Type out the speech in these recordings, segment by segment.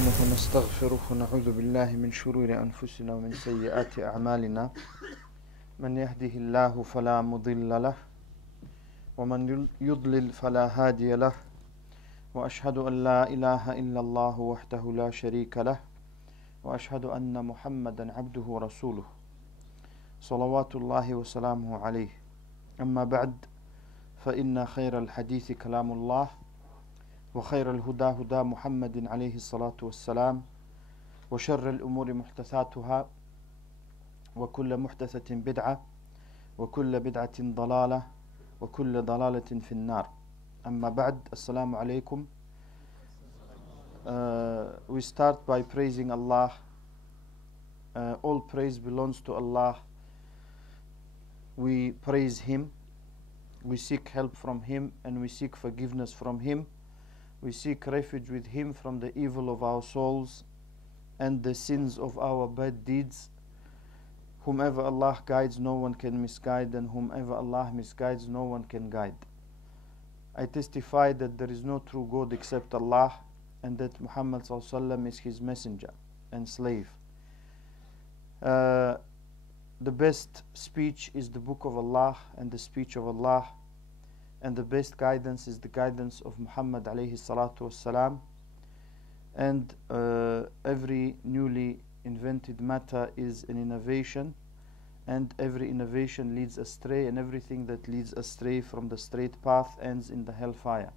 ونستعينه ونستغفره ونعوذ بالله من شرور أنفسنا ومن سيئات أعمالنا من يهده الله فلا مضل له ومن يضلل فلا هادي له وأشهد أن لا إله إلا الله وحده لا شريك له وأشهد أن محمدا عبده ورسوله صلوات الله وسلامه عليه. أما بعد، فإن خير الحديث كلام الله وخير الهدى هدى محمد عليه الصلاة والسلام وشر الأمور محدثاتها وكل محدثة بدعة وكل بدعة ضلالة وكل ضلالة في النار. أما بعد, Assalamu alaikum. We start by praising Allah. All praise belongs to Allah. We praise Him, we seek help from Him, and we seek forgiveness from Him. We seek refuge with Him from the evil of our souls and the sins of our bad deeds. Whomever Allah guides, no one can misguide, and whomever Allah misguides, no one can guide. I testify that there is no true God except Allah, and that Muhammad ﷺ is His messenger and slave. The best speech is the book of Allah and the speech of Allah, and the best guidance is the guidance of Muhammad alayhi salatu wassalam. And every newly invented matter is an innovation, and every innovation leads astray, and everything that leads astray from the straight path ends in the hellfire.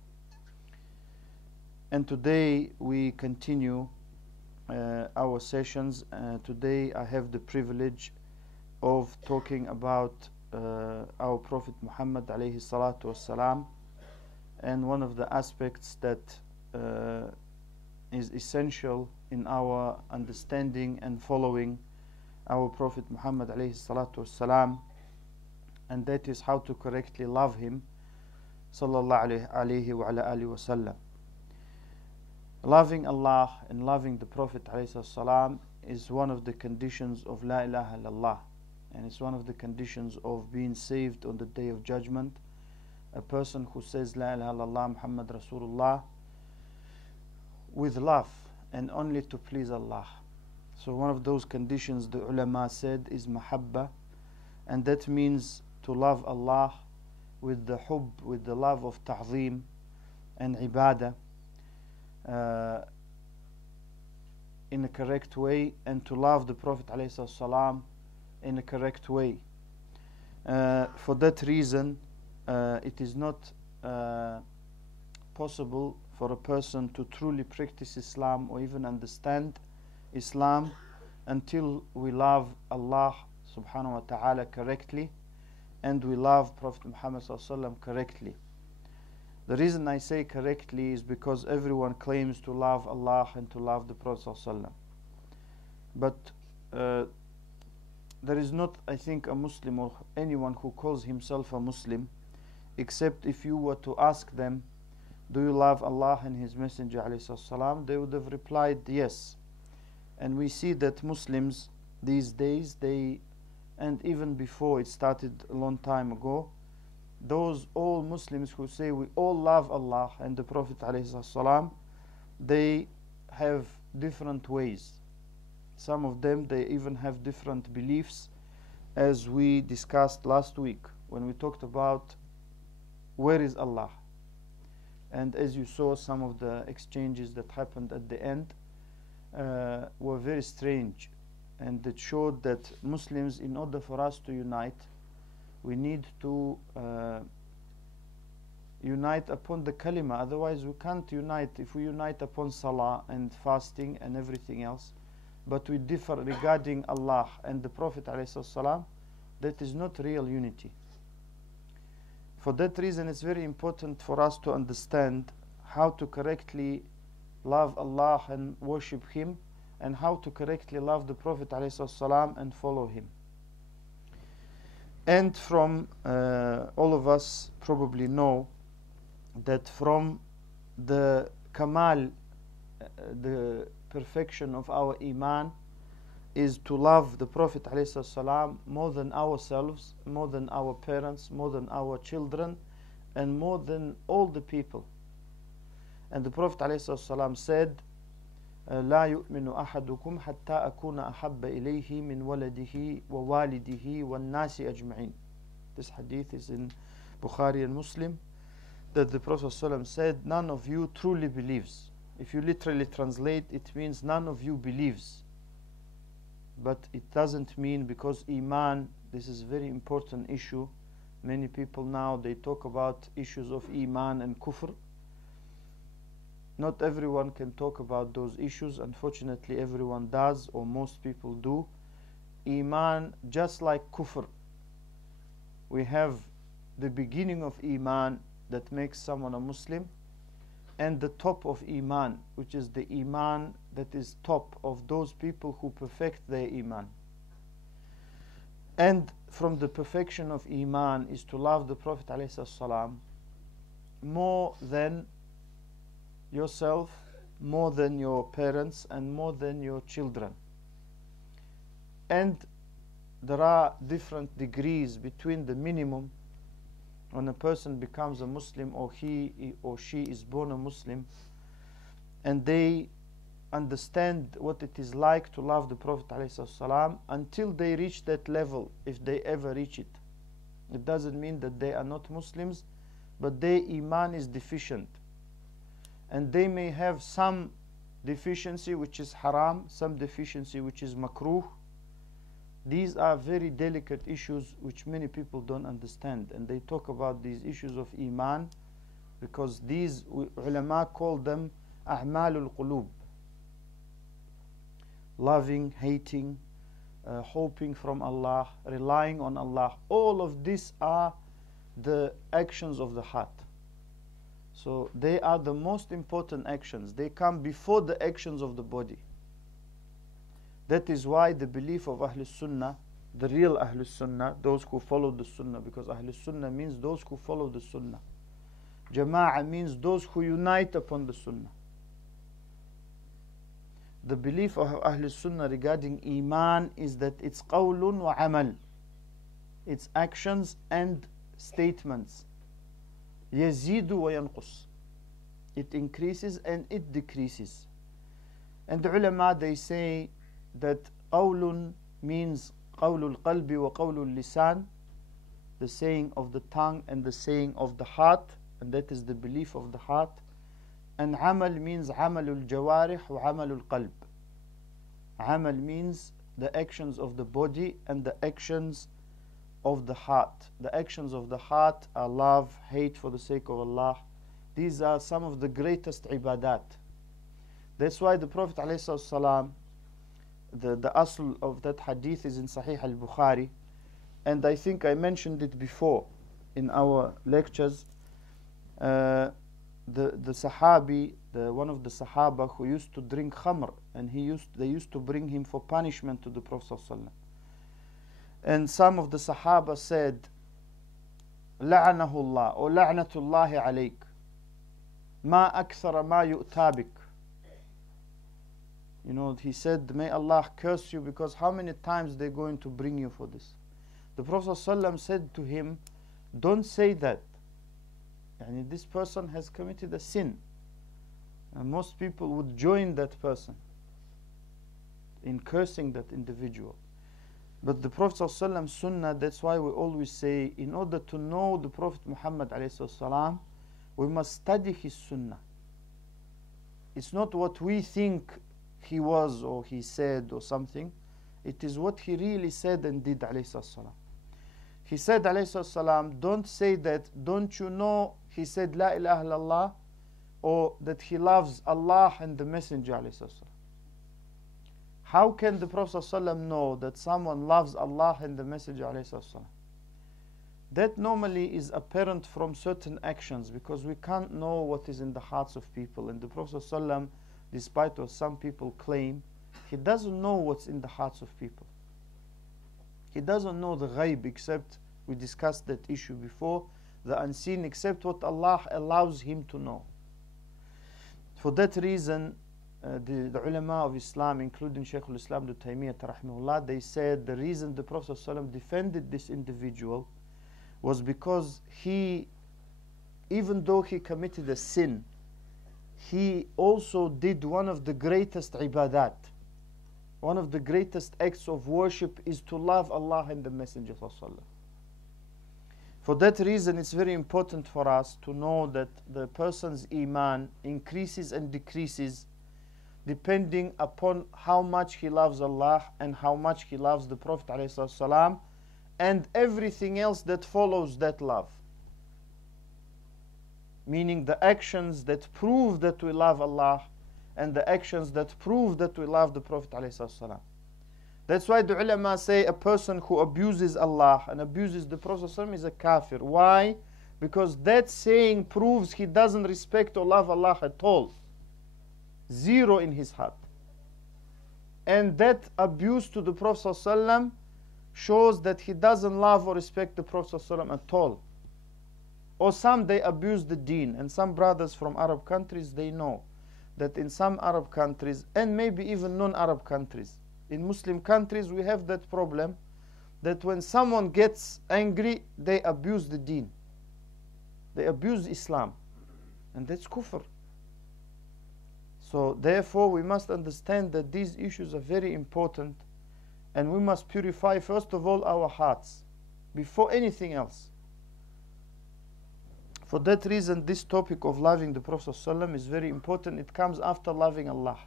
And today we continue our sessions. Today I have the privilege of talking about our Prophet Muhammad alayhi salatu wassalam, and one of the aspects that is essential in our understanding and following our Prophet Muhammad alayhi salatu wassalam, and that is how to correctly love him sallallahu alayhi wa ala alihi wa sallam. Loving Allah and loving the Prophet alayhi salatu is one of the conditions of La ilaha illallah, and it's one of the conditions of being saved on the Day of Judgment. A person who says La ilaha illallah Muhammad Rasulullah with love and only to please Allah. So one of those conditions the ulama said is mahabba, and that means to love Allah with the hubb, with the love of ta'zeem and ibadah in a correct way, and to love the Prophet ﷺ in a correct way. For that reason, it is not possible for a person to truly practice Islam or even understand Islam until we love Allah subhanahu wa ta'ala correctly, and we love Prophet Muhammad sallallahu correctly. The reason I say correctly is because everyone claims to love Allah and to love the Prophet sallallahu, but there is not, I think, a Muslim or anyone who calls himself a Muslim, except if you were to ask them, do you love Allah and His Messenger ﷺ, they would have replied yes. And we see that Muslims these days, and even before it started a long time ago, those all Muslims who say we all love Allah and the Prophet ﷺ, they have different ways. Some of them, they even have different beliefs, as we discussed last week when we talked about where is Allah. And as you saw, some of the exchanges that happened at the end were very strange, and it showed that Muslims, in order for us to unite, we need to unite upon the kalima. Otherwise we can't unite. If we unite upon salah and fasting and everything else, but we differ regarding Allah and the Prophet ﷺ, that is not real unity. For that reason, it's very important for us to understand how to correctly love Allah and worship Him, and how to correctly love the Prophet ﷺ and follow him. And from all of us probably know that from the kamal, the perfection of our iman, is to love the Prophet ﷺ more than ourselves, more than our parents, more than our children, and more than all the people. And the Prophet ﷺ said, لا يؤمن أحدكم حتى أكون أحب إليه من ولده ووالده والناس أجمعين. This hadith is in Bukhari and Muslim, that the Prophet ﷺ said, none of you truly believes. If you literally translate, it means none of you believes. But it doesn't mean, because Iman, this is a very important issue. Many people now, they talk about issues of Iman and Kufr. Not everyone can talk about those issues. Unfortunately, everyone does, or most people do. Iman, just like Kufr, we have the beginning of Iman that makes someone a Muslim, and the top of Iman, which is the Iman that is top of those people who perfect their Iman. And from the perfection of Iman is to love the Prophet ﷺ more than yourself, more than your parents, and more than your children. And there are different degrees between the minimum when a person becomes a Muslim, or he or she is born a Muslim, and they understand what it is like to love the Prophet ﷺ until they reach that level, if they ever reach it. It doesn't mean that they are not Muslims, but their Iman is deficient. And they may have some deficiency which is haram, some deficiency which is makruh. These are very delicate issues which many people don't understand, and they talk about these issues of Iman because these ulama call them a'malul qulub. Loving, hating, hoping from Allah, relying on Allah. All of these are the actions of the heart. So they are the most important actions. They come before the actions of the body. That is why the belief of Ahlul Sunnah, the real Ahlul Sunnah, those who follow the Sunnah, because Ahlul Sunnah means those who follow the Sunnah. Jama'ah means those who unite upon the Sunnah. The belief of Ahlul Sunnah regarding Iman is that it's qawlun wa amal. It's actions and statements. Yazidu wa yanqus. It increases and it decreases. And the ulama, they say that qawlun means qawlul qalbi wa qawlul lisan, the saying of the tongue and the saying of the heart, and that is the belief of the heart. And amal means amalul jawarih wa amalul qalb. Amal means the actions of the body and the actions of the heart. The actions of the heart are love, hate for the sake of Allah. These are some of the greatest ibadat. That's why the Prophet ﷺ, the asl of that hadith is in Sahih al-Bukhari, and I think I mentioned it before in our lectures. The Sahabi, one of the Sahaba who used to drink khamr, and they used to bring him for punishment to the Prophet ﷺ. And some of the Sahaba said, La'anahullah, or La'natullahi alayk, ma akthara ma yu'tabik. You know, he said, may Allah curse you, because how many times they're going to bring you for this? The Prophet ﷺ said to him, don't say that. And this person has committed a sin. And most people would join that person in cursing that individual. But the Prophet ﷺ sunnah, that's why we always say, in order to know the Prophet Muhammad ﷺ, we must study his sunnah. It's not what we think he was or he said or something. It is what he really said and did ﷺ. He said ﷺ, don't say that, don't you know he said La ilaha illallah, or that he loves Allah and the Messenger ﷺ. How can the Prophet ﷺ know that someone loves Allah and the Messenger ﷺ? That normally is apparent from certain actions, because we can't know what is in the hearts of people. And the Prophet ﷺ, despite what some people claim, he doesn't know what's in the hearts of people. He doesn't know the ghaib, except, we discussed that issue before, the unseen, except what Allah allows him to know. For that reason, the ulama of Islam, including Shaykh al-Islam Ibn Taymiyyah rahimahullah, they said the reason the Prophet ﷺ defended this individual was because he, even though he committed a sin, he also did one of the greatest ibadat. One of the greatest acts of worship is to love Allah and the Messenger ﷺ. For that reason, it's very important for us to know that the person's iman increases and decreases depending upon how much he loves Allah and how much he loves the Prophet ﷺ and everything else that follows that love. Meaning the actions that prove that we love Allah and the actions that prove that we love the Prophet ﷺ. That's why the ulama say a person who abuses Allah and abuses the Prophet ﷺ is a kafir. Why? Because that saying proves he doesn't respect or love Allah at all. Zero in his heart. And that abuse to the Prophet ﷺ shows that he doesn't love or respect the Prophet ﷺ at all. Or some, they abuse the deen. And some brothers from Arab countries, they know that in some Arab countries, and maybe even non-Arab countries, in Muslim countries we have that problem, that when someone gets angry, they abuse the deen. They abuse Islam. And that's kufr. So therefore we must understand that these issues are very important, and we must purify first of all our hearts before anything else. For that reason, this topic of loving the Prophet ﷺ is very important. It comes after loving Allah.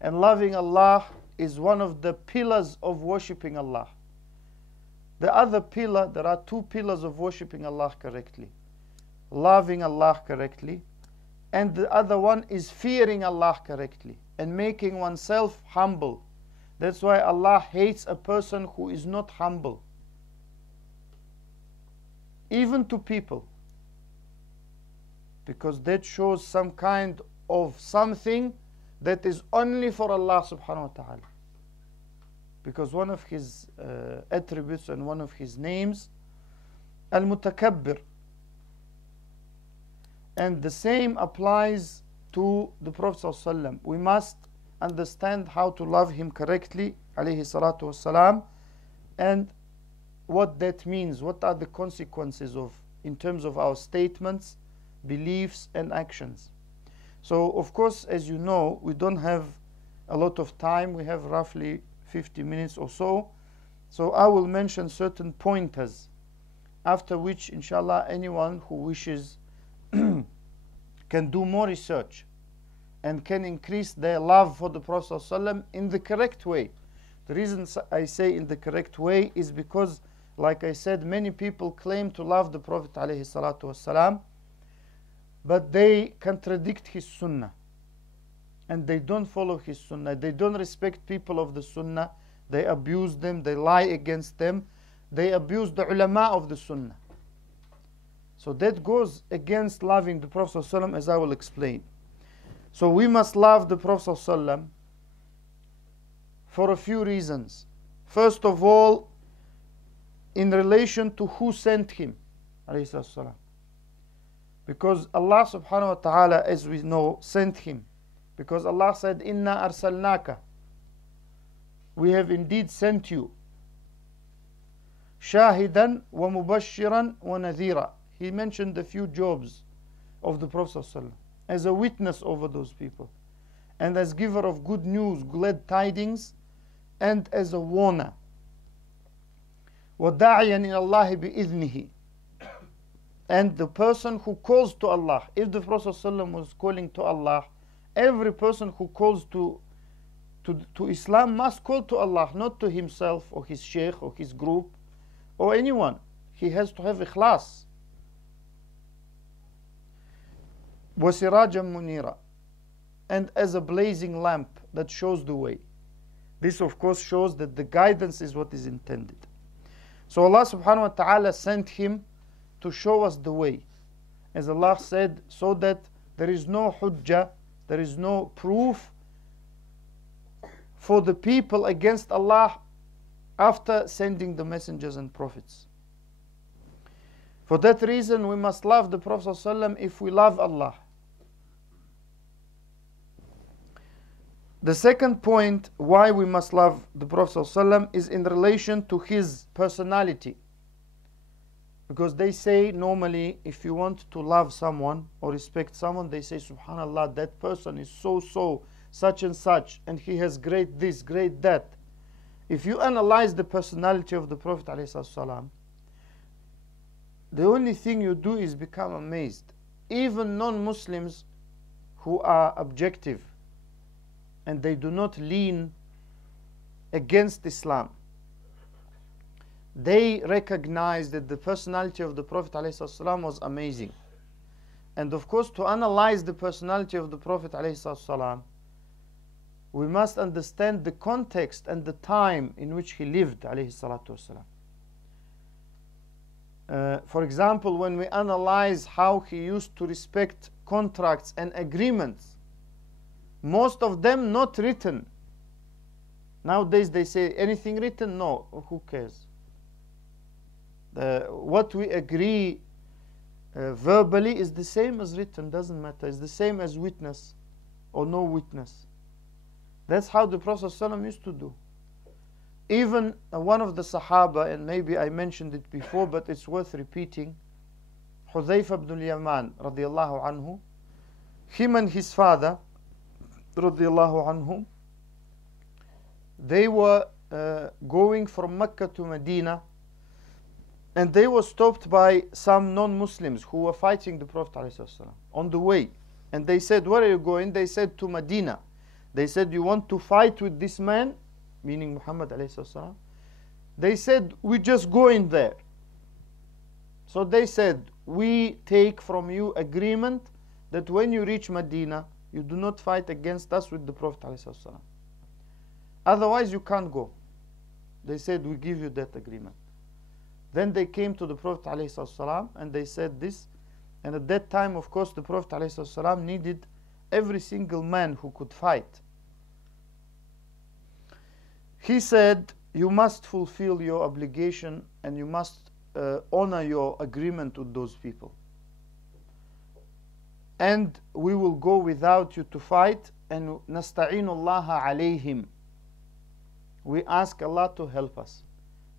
And loving Allah is one of the pillars of worshipping Allah. The other pillar, there are two pillars of worshipping Allah correctly. Loving Allah correctly, and the other one is fearing Allah correctly and making oneself humble. That's why Allah hates a person who is not humble. Even to people. Because that shows some kind of something that is only for Allah subhanahu wa ta'ala. Because one of his attributes and one of his names, al-Mutakabbir. And the same applies to the Prophet ﷺ. We must understand how to love him correctly, alayhi salatu wassalam, and what that means, what are the consequences of, in terms of our statements, beliefs and actions. So of course, as you know, we don't have a lot of time. We have roughly 50 minutes or so. So I will mention certain pointers, after which inshallah anyone who wishes can do more research and can increase their love for the Prophet ﷺ in the correct way. The reason I say in the correct way is because, like I said, many people claim to love the Prophet ﷺ, but they contradict his sunnah and they don't follow his sunnah. They don't respect people of the sunnah. They abuse them, they lie against them, they abuse the ulama of the sunnah. So that goes against loving the Prophet ﷺ, as I will explain. So we must love the Prophet ﷺ for a few reasons. First of all, in relation to who sent him, ﷺ. Because Allah subhanahu wa ta'ala, as we know, sent him. Because Allah said, Inna arsalnaka. We have indeed sent you. Shahidan wa mubashiran wa nadhira. He mentioned a few jobs of the Prophet ﷺ as a witness over those people, and as giver of good news, glad tidings, and as a warner. وَدَاعِيًا إِلَى اللَّهِ بِإِذْنِهِ. And the person who calls to Allah, if the Prophet ﷺ was calling to Allah, every person who calls to Islam must call to Allah, not to himself or his sheikh or his group or anyone. He has to have ikhlas. وَسِرَاجًا مُنِيرًا. And as a blazing lamp that shows the way. This of course shows that the guidance is what is intended. So Allah subhanahu wa ta'ala sent him to show us the way. As Allah said, so that there is no hujjah, there is no proof for the people against Allah after sending the messengers and prophets. For that reason, we must love the Prophet ﷺ if we love Allah. The second point why we must love the Prophet ﷺ is in relation to his personality. Because they say normally, if you want to love someone or respect someone, they say, Subhanallah, that person is so, such and such, and he has great this, great that. If you analyze the personality of the Prophet ﷺ, the only thing you do is become amazed. Even non-Muslims who are objective and they do not lean against Islam, they recognize that the personality of the Prophet ﷺ was amazing. And of course, to analyze the personality of the Prophet ﷺ, we must understand the context and the time in which he lived ﷺ. For example, when we analyze how he used to respect contracts and agreements, most of them not written. Nowadays they say, anything written? No, who cares? What we agree verbally is the same as written, doesn't matter. It's the same as witness or no witness. That's how the Prophet ﷺ used to do. Even one of the Sahaba, and maybe I mentioned it before, but it's worth repeating, Hudhayfa ibn al-Yaman radiyallahu anhu, him and his father radiyallahu anhum, they were going from Mecca to Medina, and they were stopped by some non-Muslims who were fighting the Prophet ﷺ on the way. And they said, where are you going? They said, to Medina. They said, you want to fight with this man? Meaning Muhammad ﷺ. They said, we just go in there. So they said, we take from you agreement that when you reach Medina, you do not fight against us with the Prophet ﷺ. Otherwise you can't go. They said, we give you that agreement. Then they came to the Prophet ﷺ and they said this. And at that time, of course, the Prophet ﷺ needed every single man who could fight. He said, you must fulfill your obligation and you must honor your agreement with those people. And we will go without you to fight, and nasta'inullah alayhim. We ask Allah to help us.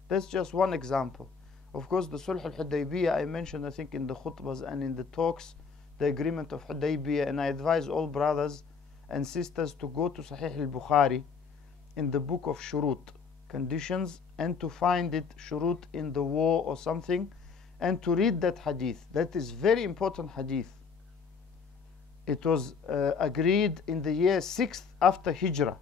That's just one example. Of course, the Sulh al-Hudaybiyah, I mentioned, I think, in the khutbahs and in the talks, the agreement of Hudaybiyah, and I advise all brothers and sisters to go to Sahih al-Bukhari in the book of Shurut, conditions, and to find it, Shurut in the war or something, and to read that hadith. That is very important hadith. It was agreed in the year 6th after Hijrah.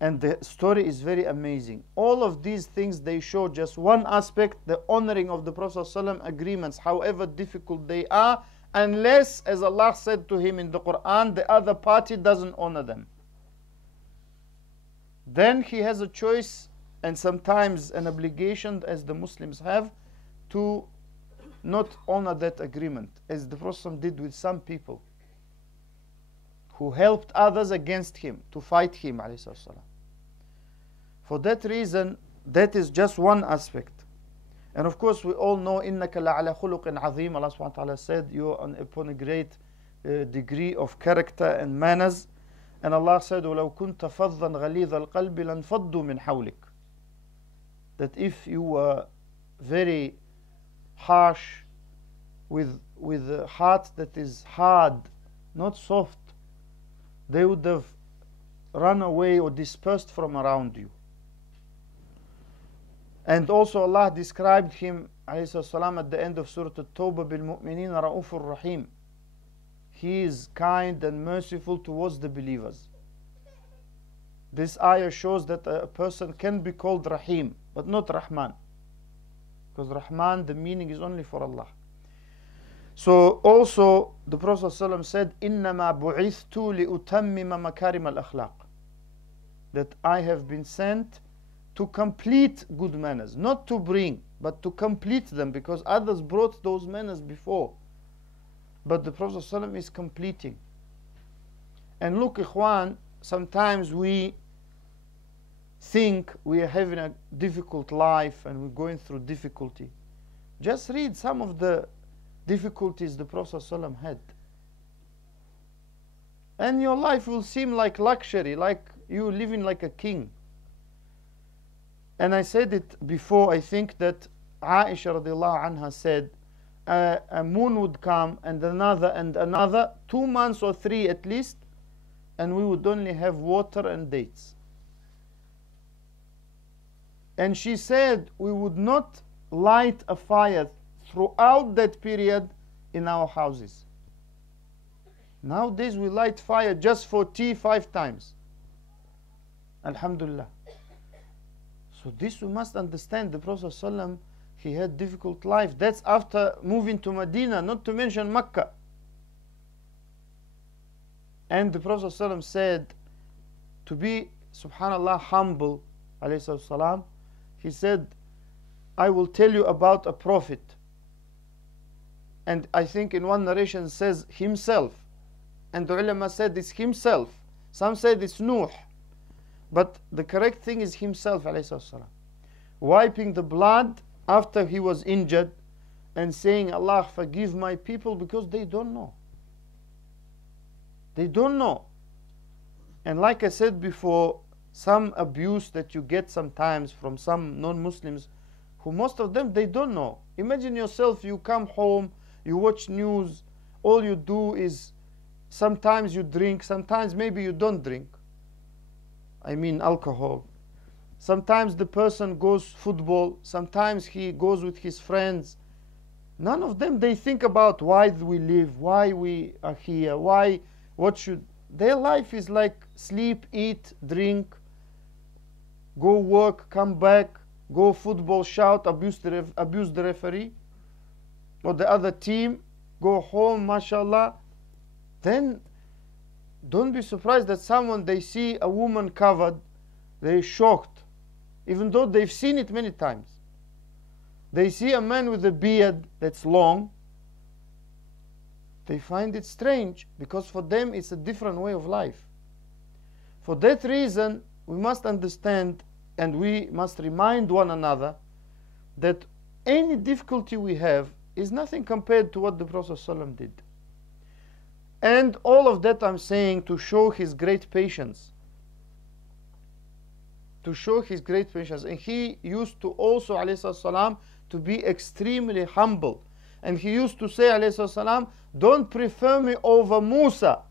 And the story is very amazing. All of these things, they show just one aspect, the honoring of the Prophet ﷺ agreements, however difficult they are, unless, as Allah said to him in the Quran, the other party doesn't honor them. Then he has a choice and sometimes an obligation, as the Muslims have, to not honor that agreement, as the Prophet ﷺ did with some people who helped others against him to fight him. For that reason, that is just one aspect. And of course, we all know, إِنَّكَ لَعَلَى خُلُقٍ عَظِيمٍ. Allah subhanahu wa ta'ala said, you are upon a great degree of character and manners. And Allah said, وَلَوْ كُنْتَ فَضًّا غَلِيظَ الْقَلْبِ لَانْفَضُّوا مِنْ حَوْلِكَ. That if you were very harsh, with a heart that is hard, not soft, they would have run away or dispersed from around you. And also Allah described him ﷺ at the end of Surah At-Tawbah, بِالْمُؤْمِنِينَ رَؤُوفٌ رَحِيمٌ. He is kind and merciful towards the believers. This ayah shows that a person can be called Rahim, but not Rahman. Because Rahman, the meaning is only for Allah. So also the Prophet ﷺ said, إِنَّمَا بُعِثْتُ لِأُتَمِّمَ مَكَارِمَ الْأَخْلَاقِ. That I have been sent to complete good manners. Not to bring, but to complete them, because others brought those manners before. But the Prophet ﷺ is completing. And look, Ikhwan, sometimes we think we are having a difficult life and we're going through difficulty. Just read some of the difficulties the Prophet ﷺ had. And your life will seem like luxury, like you living like a king. And I said it before, I think that Aisha radiallahu anha said, a moon would come and another, 2 months or 3 at least, and we would only have water and dates. And she said we would not light a fire throughout that period in our houses. Nowadays we light fire just for tea 5 times. Alhamdulillah. So this we must understand. The Prophet ﷺ, he had difficult life. That's after moving to Medina, not to mention Mecca. And the Prophet ﷺ said, to be, subhanallah, humble, alayhi salam, he said, I will tell you about a prophet. And I think in one narration says himself. And the ulama said it's himself. Some said it's Nuh. But the correct thing is himself, alayhi salam, wiping the blood after he was injured and saying, Allah, forgive my people, because they don't know. They don't know. And like I said before, some abuse that you get sometimes from some non-Muslims, who most of them, they don't know. Imagine yourself, you come home, you watch news, all you do is, sometimes you drink, sometimes maybe you don't drink. I mean alcohol. Sometimes the person goes football, sometimes he goes with his friends. None of them, they think about why we live, why we are here, what should. Their life is like sleep, eat, drink, go work, come back, go football, shout, abuse the referee or the other team, go home, mashallah. Then don't be surprised that someone, they see a woman covered, they're shocked, even though they've seen it many times. They see a man with a beard that's long, they find it strange, because for them it's a different way of life. For that reason, we must understand and we must remind one another that any difficulty we have is nothing compared to what the Prophet ﷺ did. And all of that I'm saying to show his great patience. To show his great patience. And he used to also, alayhi salam, to be extremely humble. And he used to say, alayhi salam, don't prefer me over Musa.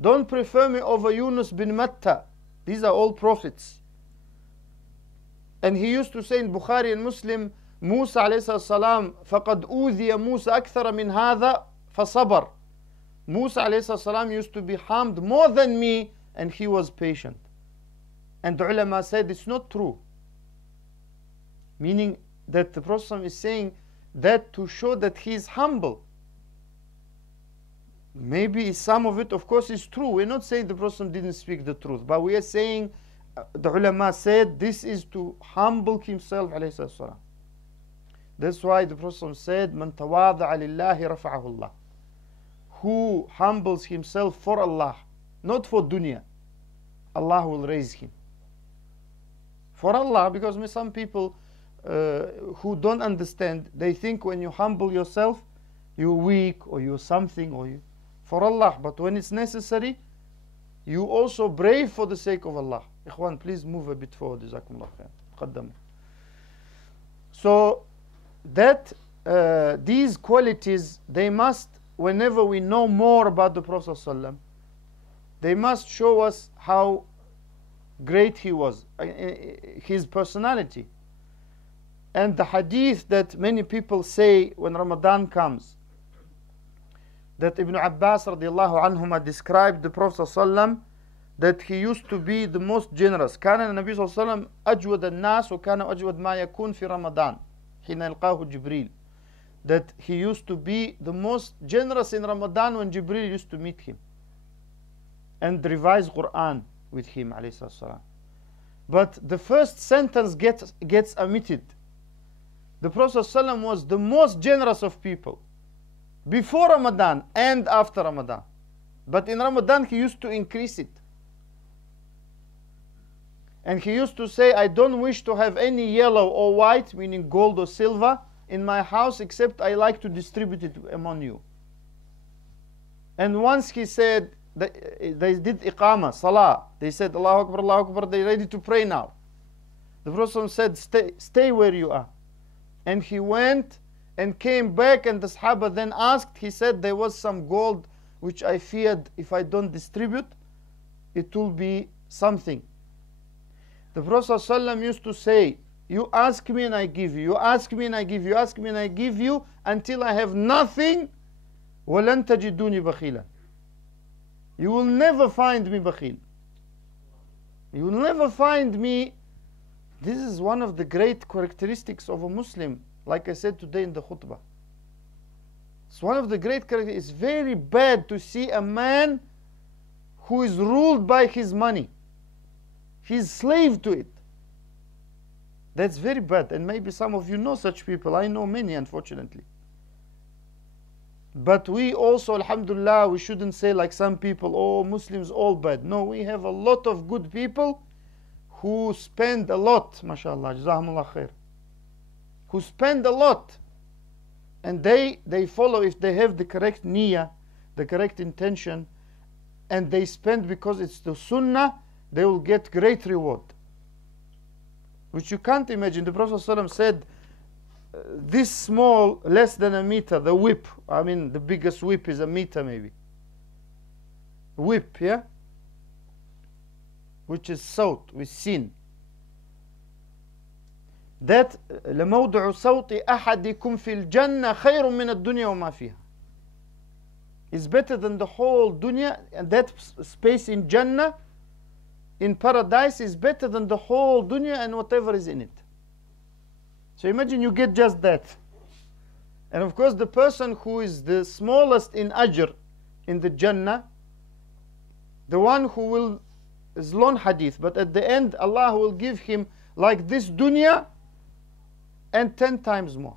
Don't prefer me over Yunus bin Matta. These are all prophets. And he used to say in Bukhari and Muslim, Musa alayhi salam, فَقَدْ أُوذِيَ مُوسَى أَكْثَرَ مِنْ هَذَا فَصَبَرَ. Musa alayhi salam used to be harmed more than me, and he was patient. And the ulama said it's not true. Meaning that the Prophet is saying that to show that he is humble. Maybe some of it, of course, is true. We're not saying the Prophet didn't speak the truth, but we are saying the ulama said this is to humble himself, alayhi salam. That's why the Prophet said, "Man tawada'a lillahi rafa'ahu Allah." Who humbles himself for Allah, not for dunya, Allah will raise him. For Allah, because some people who don't understand, they think when you humble yourself, you're weak or you're something, or you for Allah. But when it's necessary, you also brave for the sake of Allah. Ikhwan, please move a bit forward. Jazakumullah khair. Qaddamu. So that these qualities, they must, whenever we know more about the Prophet ﷺ, they must show us how great he was, his personality. And the hadith that many people say when Ramadan comes, that Ibn Abbas radiallahu anhuma described the Prophet ﷺ that he used to be the most generous. كان النبي صلى الله عليه وسلم أجود الناس وكان أجود ما يكون في رمضان حين يلقاه جبريل. That he used to be the most generous in Ramadan when Jibril used to meet him and revise Quran with him, alayhi salam. But the first sentence gets omitted. The Prophet ﷺ was the most generous of people before Ramadan and after Ramadan. But in Ramadan he used to increase it. And he used to say, I don't wish to have any yellow or white, meaning gold or silver, in my house, except I like to distribute it among you. And once he said, they did iqamah, salah. They said, Allahu Akbar, they're ready to pray now. The Prophet said, stay where you are. And he went and came back, and the Sahaba then asked, he said, there was some gold which I feared if I don't distribute, it will be something. The Prophet ﷺ used to say, you ask me and I give you, you ask me and I give you, you ask me and I give you, until I have nothing. وَلَن تَجِدُونِ بَخِيلًا. You will never find me bakhil. You will never find me. This is one of the great characteristics of a Muslim, like I said today in the khutbah. It's one of the great characteristics. It's very bad to see a man who is ruled by his money. He's slave to it. That's very bad. And maybe some of you know such people. I know many, unfortunately. But we also, alhamdulillah, we shouldn't say like some people, oh, Muslims all bad. No, we have a lot of good people who spend a lot, mashallah, jazakumullah khair, who spend a lot. And they follow, if they have the correct niyyah, the correct intention, and they spend because it's the sunnah, they will get great reward. Which you can't imagine. The Prophet ﷺ said, this small, less than a meter, the whip, I mean the biggest whip is a meter maybe. Whip, yeah? Which is sawt, with sin. That لموضع صوت أحدكم في الجنة خير من الدنيا وما فيها. Is better than the whole dunya, and that space in Jannah, in paradise, is better than the whole dunya and whatever is in it. So imagine you get just that. And of course the person who is the smallest in ajr in the Jannah, the one who will, is long hadith, but at the end Allah will give him like this dunya and 10 times more.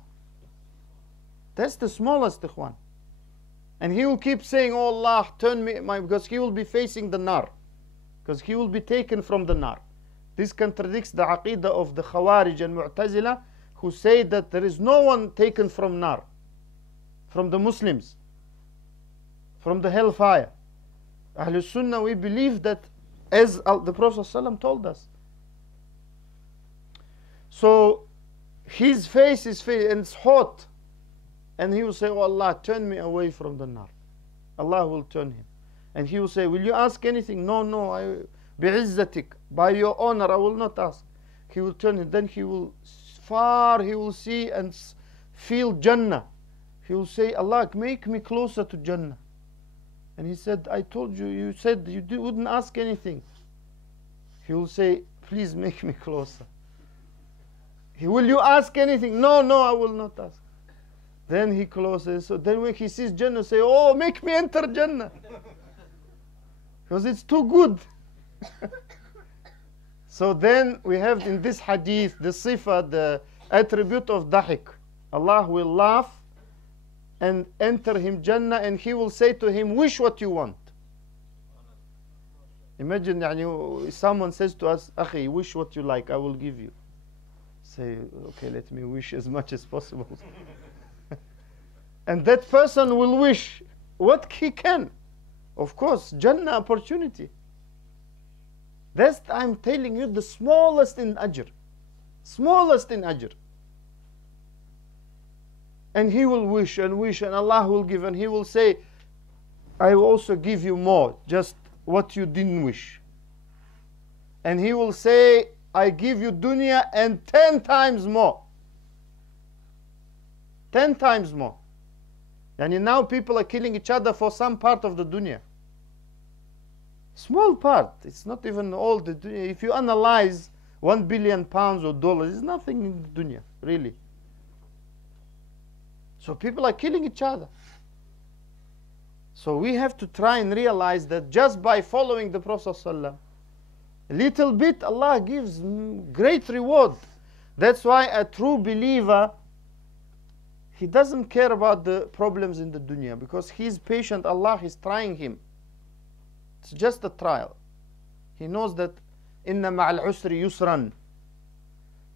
That's the smallest ikhwan. And he will keep saying, oh Allah, turn me, because he will be facing the nar. Because he will be taken from the nar. This contradicts the Aqeedah of the Khawarij and Mu'tazila, who say that there is no one taken from nar, from the Muslims, from the hellfire. Ahlul Sunnah, we believe that as the Prophet ﷺ told us. So his face is and it's hot. And he will say, oh Allah, turn me away from the nar. Allah will turn him. And he will say, will you ask anything? No, no, bi'izzatik, by your honor, I will not ask. He will turn him. Then he will, far he will see and feel Jannah. He will say, Allah, make me closer to Jannah. And he said, I told you, you said you wouldn't ask anything. He will say, please make me closer. Will you ask anything? No, no, I will not ask. Then he closes. So then when he sees Jannah, say, oh, make me enter Jannah. Because it's too good. So then we have in this hadith the sifa, the attribute of dahik. Allah will laugh and enter him Jannah, and he will say to him, wish what you want. Imagine someone says to us, Akhi, wish what you like, I will give you. Say, okay, let me wish as much as possible. And that person will wish what he can. Of course, Jannah opportunity. That's, I'm telling you, the smallest in ajr. Smallest in ajr. And he will wish, and Allah will give, and he will say, I will also give you more, just what you didn't wish. And he will say, I give you dunya and 10 times more. 10 times more. And now people are killing each other for some part of the dunya. Small part. It's not even all the dunya. If you analyze 1 billion pounds or dollars, it's nothing in the dunya, really. So people are killing each other. So we have to try and realize that just by following the Prophet ﷺ, a little bit, Allah gives great reward. That's why a true believer, he doesn't care about the problems in the dunya, because he's patient. Allah is trying him. It's just a trial. He knows that inna ma'al usri yusran,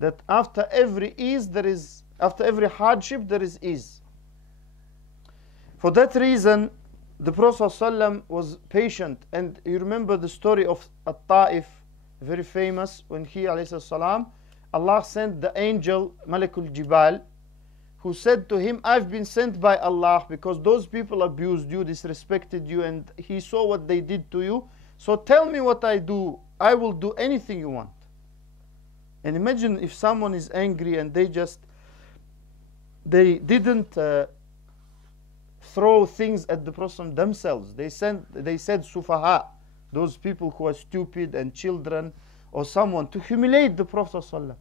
that after every ease there is, after every hardship there is ease. For that reason, the Prophet ﷺ was patient. And you remember the story of At-Ta'if, very famous, when he, alayhi salam, Allah sent the angel Malakul Jibal who said to him, I've been sent by Allah because those people abused you, disrespected you, and he saw what they did to you. So tell me what I do. I will do anything you want. And imagine if someone is angry and they didn't throw things at the Prophet themselves. They said sufaha, those people who are stupid and children or someone, to humiliate the Prophet ﷺ.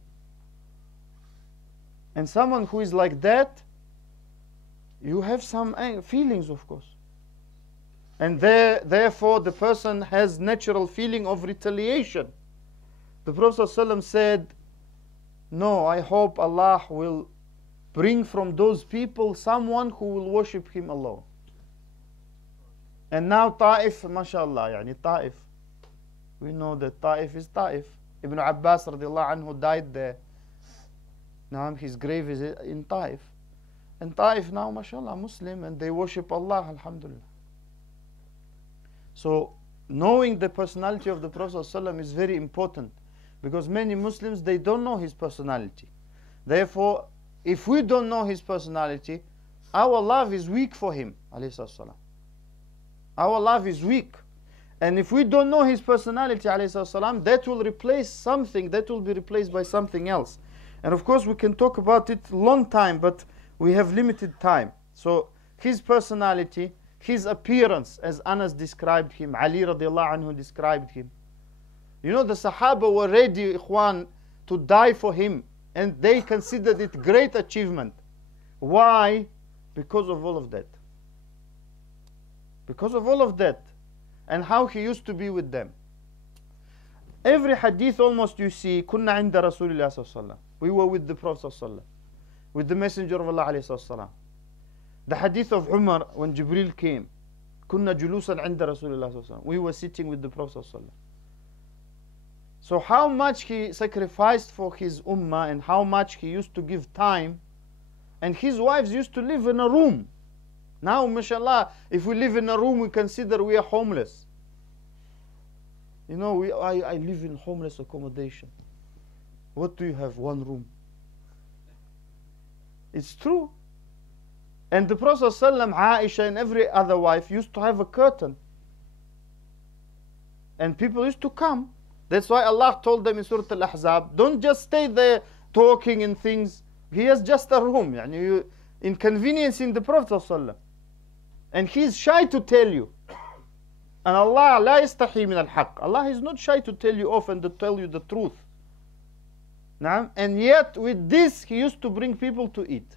And someone who is like that, you have some feelings, of course. And therefore the person has natural feeling of retaliation. The Prophet ﷺ said, no, I hope Allah will bring from those people someone who will worship him alone. And now Ta'if, mashallah, yani Ta'if. We know that Ta'if is Ta'if. Ibn Abbas radiallahu anhu died there. Now his grave is in Ta'if. And Ta'if now, mashallah, Muslim, and they worship Allah, alhamdulillah. So knowing the personality of the Prophet ﷺ is very important, because many Muslims, they don't know his personality. Therefore, if we don't know his personality, our love is weak for him, alayhi salam. Our love is weak. And if we don't know his personality, alayhi salam, that will replace something, that will be replaced by something else. And of course we can talk about it long time, but we have limited time. So his personality, his appearance, as Anas described him, Ali radiallahu anhu described him. You know, the Sahaba were ready, ikhwan, to die for him, and they considered it great achievement. Why? Because of all of that. Because of all of that, and how he used to be with them. Every hadith almost you see, kunna inda Rasulullah sallallahu alaihi wasallam. We were with the Prophet sallallahu alaihi wasallam, with the Messenger of Allah alayhi salam. The hadith of Umar when Jibril came, kunna julusan inda Rasulullah sallallahu alaihi wasallam. We were sitting with the Prophet sallallahu alaihi wasallam. So how much he sacrificed for his ummah and how much he used to give time. And his wives used to live in a room. Now, mashallah, if we live in a room, we consider we are homeless. You know, I live in homeless accommodation. What do you have? One room. It's true. And the Prophet ﷺ, Aisha and every other wife used to have a curtain. And people used to come. That's why Allah told them in Surah Al-Ahzab, don't just stay there talking and things. He has just a room. Yani you inconveniencing the Prophet ﷺ. And he's shy to tell you. And Allah la yastahi min al-haq. Allah is not shy to tell you off and to tell you the truth. And yet with this he used to bring people to eat.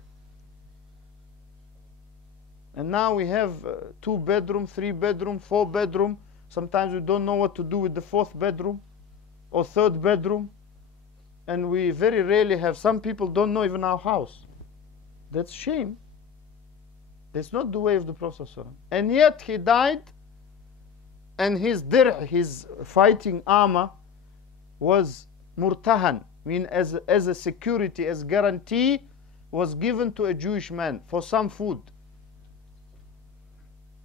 And now we have 2 bedroom, 3 bedroom, 4 bedroom. Sometimes we don't know what to do with the 4th bedroom or 3rd bedroom. And we very rarely have, some people don't know even our house. That's shame. That's not the way of the Prophet ﷺ. And yet he died, and his his fighting armor, was murtahan, mean as a security, as guarantee, was given to a Jewish man for some food.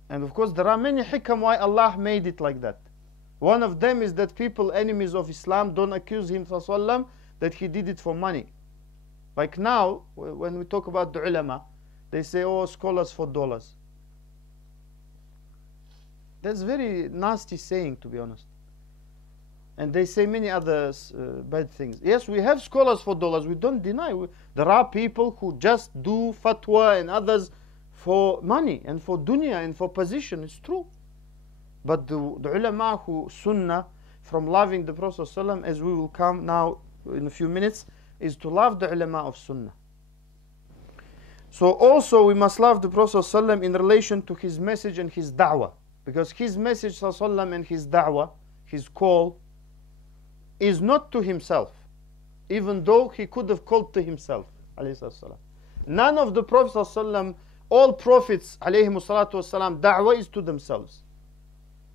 And of course there are many hikam why Allah made it like that. One of them is that people, enemies of Islam, don't accuse him ﷺ that he did it for money. Like now, when we talk about the ulama, they say, oh, scholars for dollars. That's very nasty saying, to be honest. And they say many other bad things. Yes, we have scholars for dollars. We don't deny. There are people who just do fatwa and others for money and for dunya and for position. It's true. But the ulama who sunnah, from loving the Prophet ﷺ, as we will come now in a few minutes, is to love the ulama of sunnah. So also we must love the Prophet ﷺ in relation to his message and his da'wah. Because his message ﷺ and his da'wah, his call, is not to himself. Even though he could have called to himself. None of the Prophet ﷺ, all prophets da'wah is to themselves.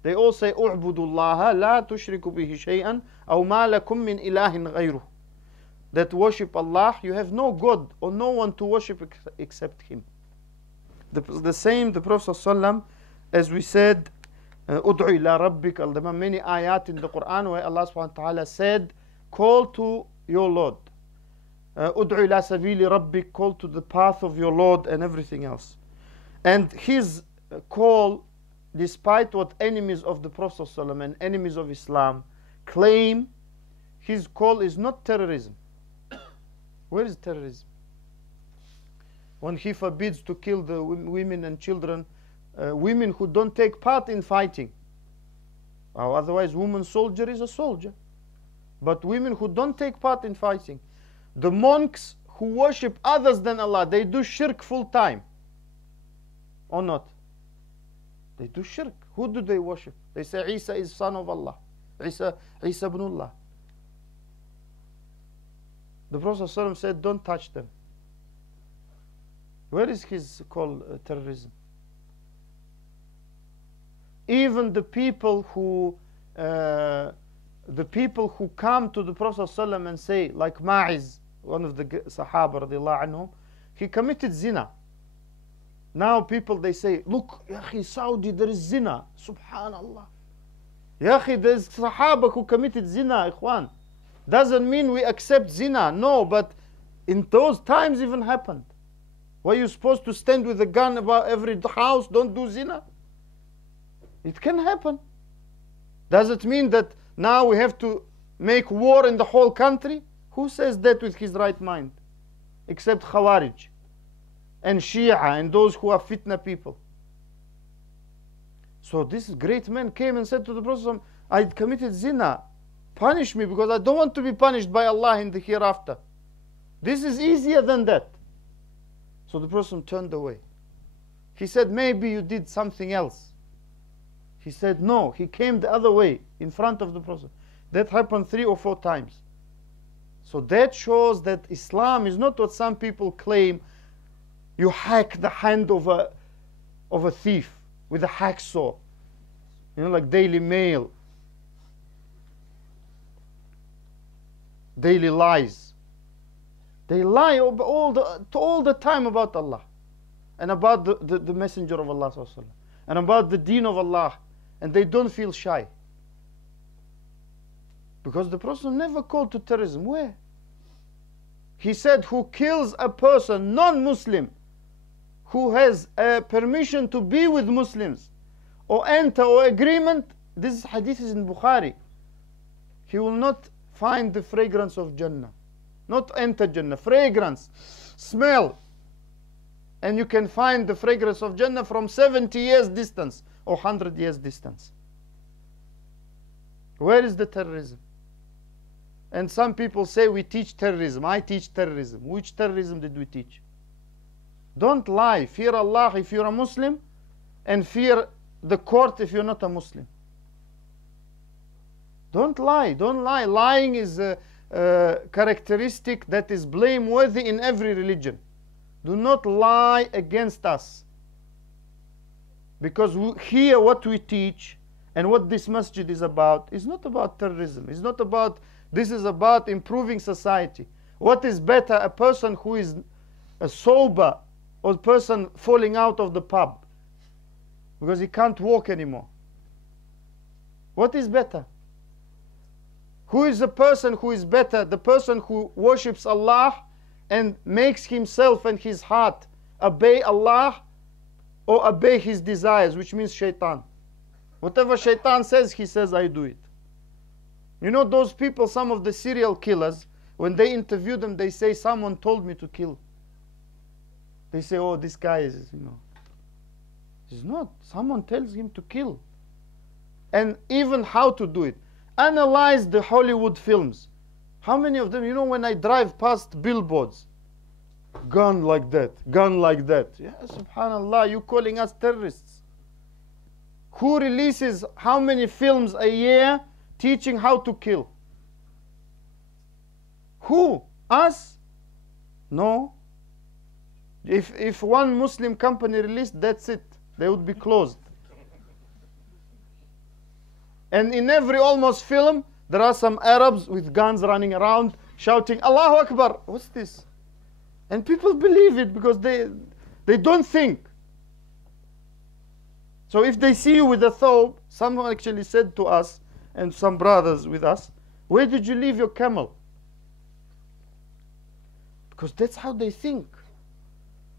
They all say, اُعْبُدُوا اللَّهَ لَا تُشْرِكُوا بِهِ شَيْئًا أَوْ مَا لَكُم مِّنْ إِلَهٍ غَيْرُهُ. That worship Allah, you have no God or no one to worship except Him. The same, the Prophet ﷺ, as we said, أُدْعُ إِلَىٰ رَبِّكَ. There are many ayat in the Quran where Allah subhanahu wa ta'ala said, call to your Lord. Ud'u ila sabili rabbik, call to the path of your Lord, and everything else. And his call, despite what enemies of the Prophet ﷺ and enemies of Islam claim, his call is not terrorism. Where is terrorism? When he forbids to kill the women and children, women who don't take part in fighting. Otherwise, woman soldier is a soldier. But women who don't take part in fighting. The monks who worship others than Allah, they do shirk full time. Or not? They do shirk. Who do they worship? They say Isa is son of Allah. Isa ibn Allah. The Prophet ﷺ said, don't touch them. Where is his call terrorism? Even the people who come to the Prophet ﷺ and say, like Ma'iz, one of the Sahaba radiallahu anhum, he committed zina. Now people, they say, look, Ya akhi, Saudi, there is zina. Subhanallah. Ya akhi, there is Sahaba who committed zina, ikhwan. Doesn't mean we accept zina. No, but in those times even happened. Were you supposed to stand with a gun about every house, don't do zina? It can happen. Does it mean that now we have to make war in the whole country? Who says that with his right mind? Except Khawarij and Shia and those who are fitna people. So this great man came and said to the Prophet, I committed zina. Punish me, because I don't want to be punished by Allah in the hereafter. This is easier than that. So the Prophet turned away. He said, maybe you did something else. He said, no. He came the other way in front of the Prophet. That happened 3 or 4 times. So that shows that Islam is not what some people claim. You hack the hand of a thief with a hacksaw. You know, like Daily Mail. Daily lies. They lie all the time about Allah and about the Messenger of Allah and about the deen of Allah, and they don't feel shy. Because the Prophet never called to terrorism. Where? He said, who kills a person, non-Muslim, who has permission to be with Muslims or enter or agreement, this hadith is in Bukhari, he will not find the fragrance of Jannah. Not enter Jannah, fragrance, smell. And you can find the fragrance of Jannah from 70 years distance or 100 years distance. Where is the terrorism? And some people say we teach terrorism. I teach terrorism. Which terrorism did we teach? Don't lie. Fear Allah if you're a Muslim, and fear the court if you're not a Muslim. Don't lie. Don't lie. Lying is a characteristic that is blameworthy in every religion. Do not lie against us. Because here what we teach and what this masjid is about is not about terrorism. It's not about, this is about improving society. What is better, a person who is sober or a person falling out of the pub because he can't walk anymore? What is better? Who is the person who is better? The person who worships Allah and makes himself and his heart obey Allah, or obey his desires, which means shaitan. Whatever shaitan says, he says, I do it. You know those people, some of the serial killers, when they interview them, they say, someone told me to kill. They say, oh, this guy is, you know. It's not. Someone tells him to kill. And even how to do it. Analyze the Hollywood films. How many of them, you know, when I drive past billboards, gun like that, gun like that. Yeah, subhanallah, you calling us terrorists. Who releases how many films a year teaching how to kill? Who? Us? No. If one Muslim company released, that's it. They would be closed. And in every almost film, there are some Arabs with guns running around shouting, Allahu Akbar. What's this? And people believe it because they don't think. So if they see you with a thawb, someone actually said to us, and some brothers with us, where did you leave your camel? Because that's how they think.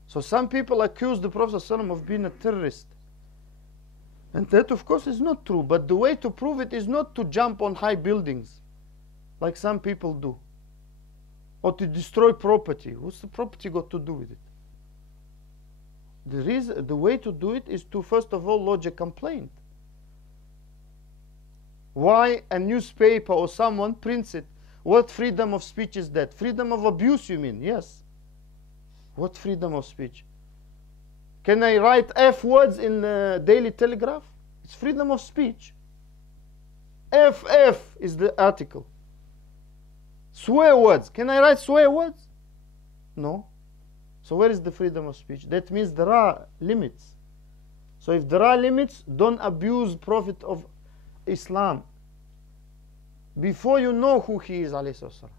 So some people accuse the Prophet ﷺ of being a terrorist. And that, of course, is not true. But the way to prove it is not to jump on high buildings, like some people do, or to destroy property. What's the property got to do with it? The way to do it is to, first of all, lodge a complaint. Why a newspaper or someone prints it? What freedom of speech is that? Freedom of abuse, you mean? Yes. What freedom of speech? Can I write F words in the Daily Telegraph? It's freedom of speech. FF is the article. Swear words. Can I write swear words? No. So where is the freedom of speech? That means there are limits. So if there are limits, don't abuse Prophet of Islam before you know who he is, alayhi salam.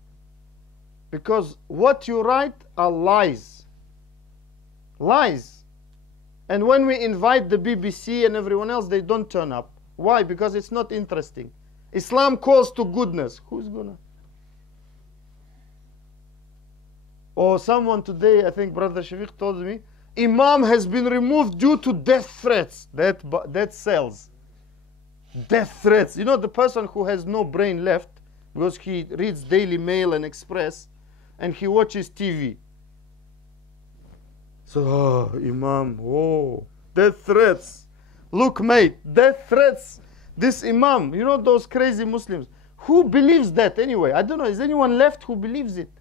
Because what you write are lies. Lies. And when we invite the BBC and everyone else, they don't turn up. Why? Because it's not interesting. Islam calls to goodness. Who's gonna? Or someone today, I think Brother Shafiq told me, Imam has been removed due to death threats. That sells. Death threats. You know, the person who has no brain left because he reads Daily Mail and Express and he watches TV. So, Imam, oh, death threats. Look, mate, death threats. This Imam, you know those crazy Muslims. Who believes that anyway? I don't know. Is anyone left who believes it?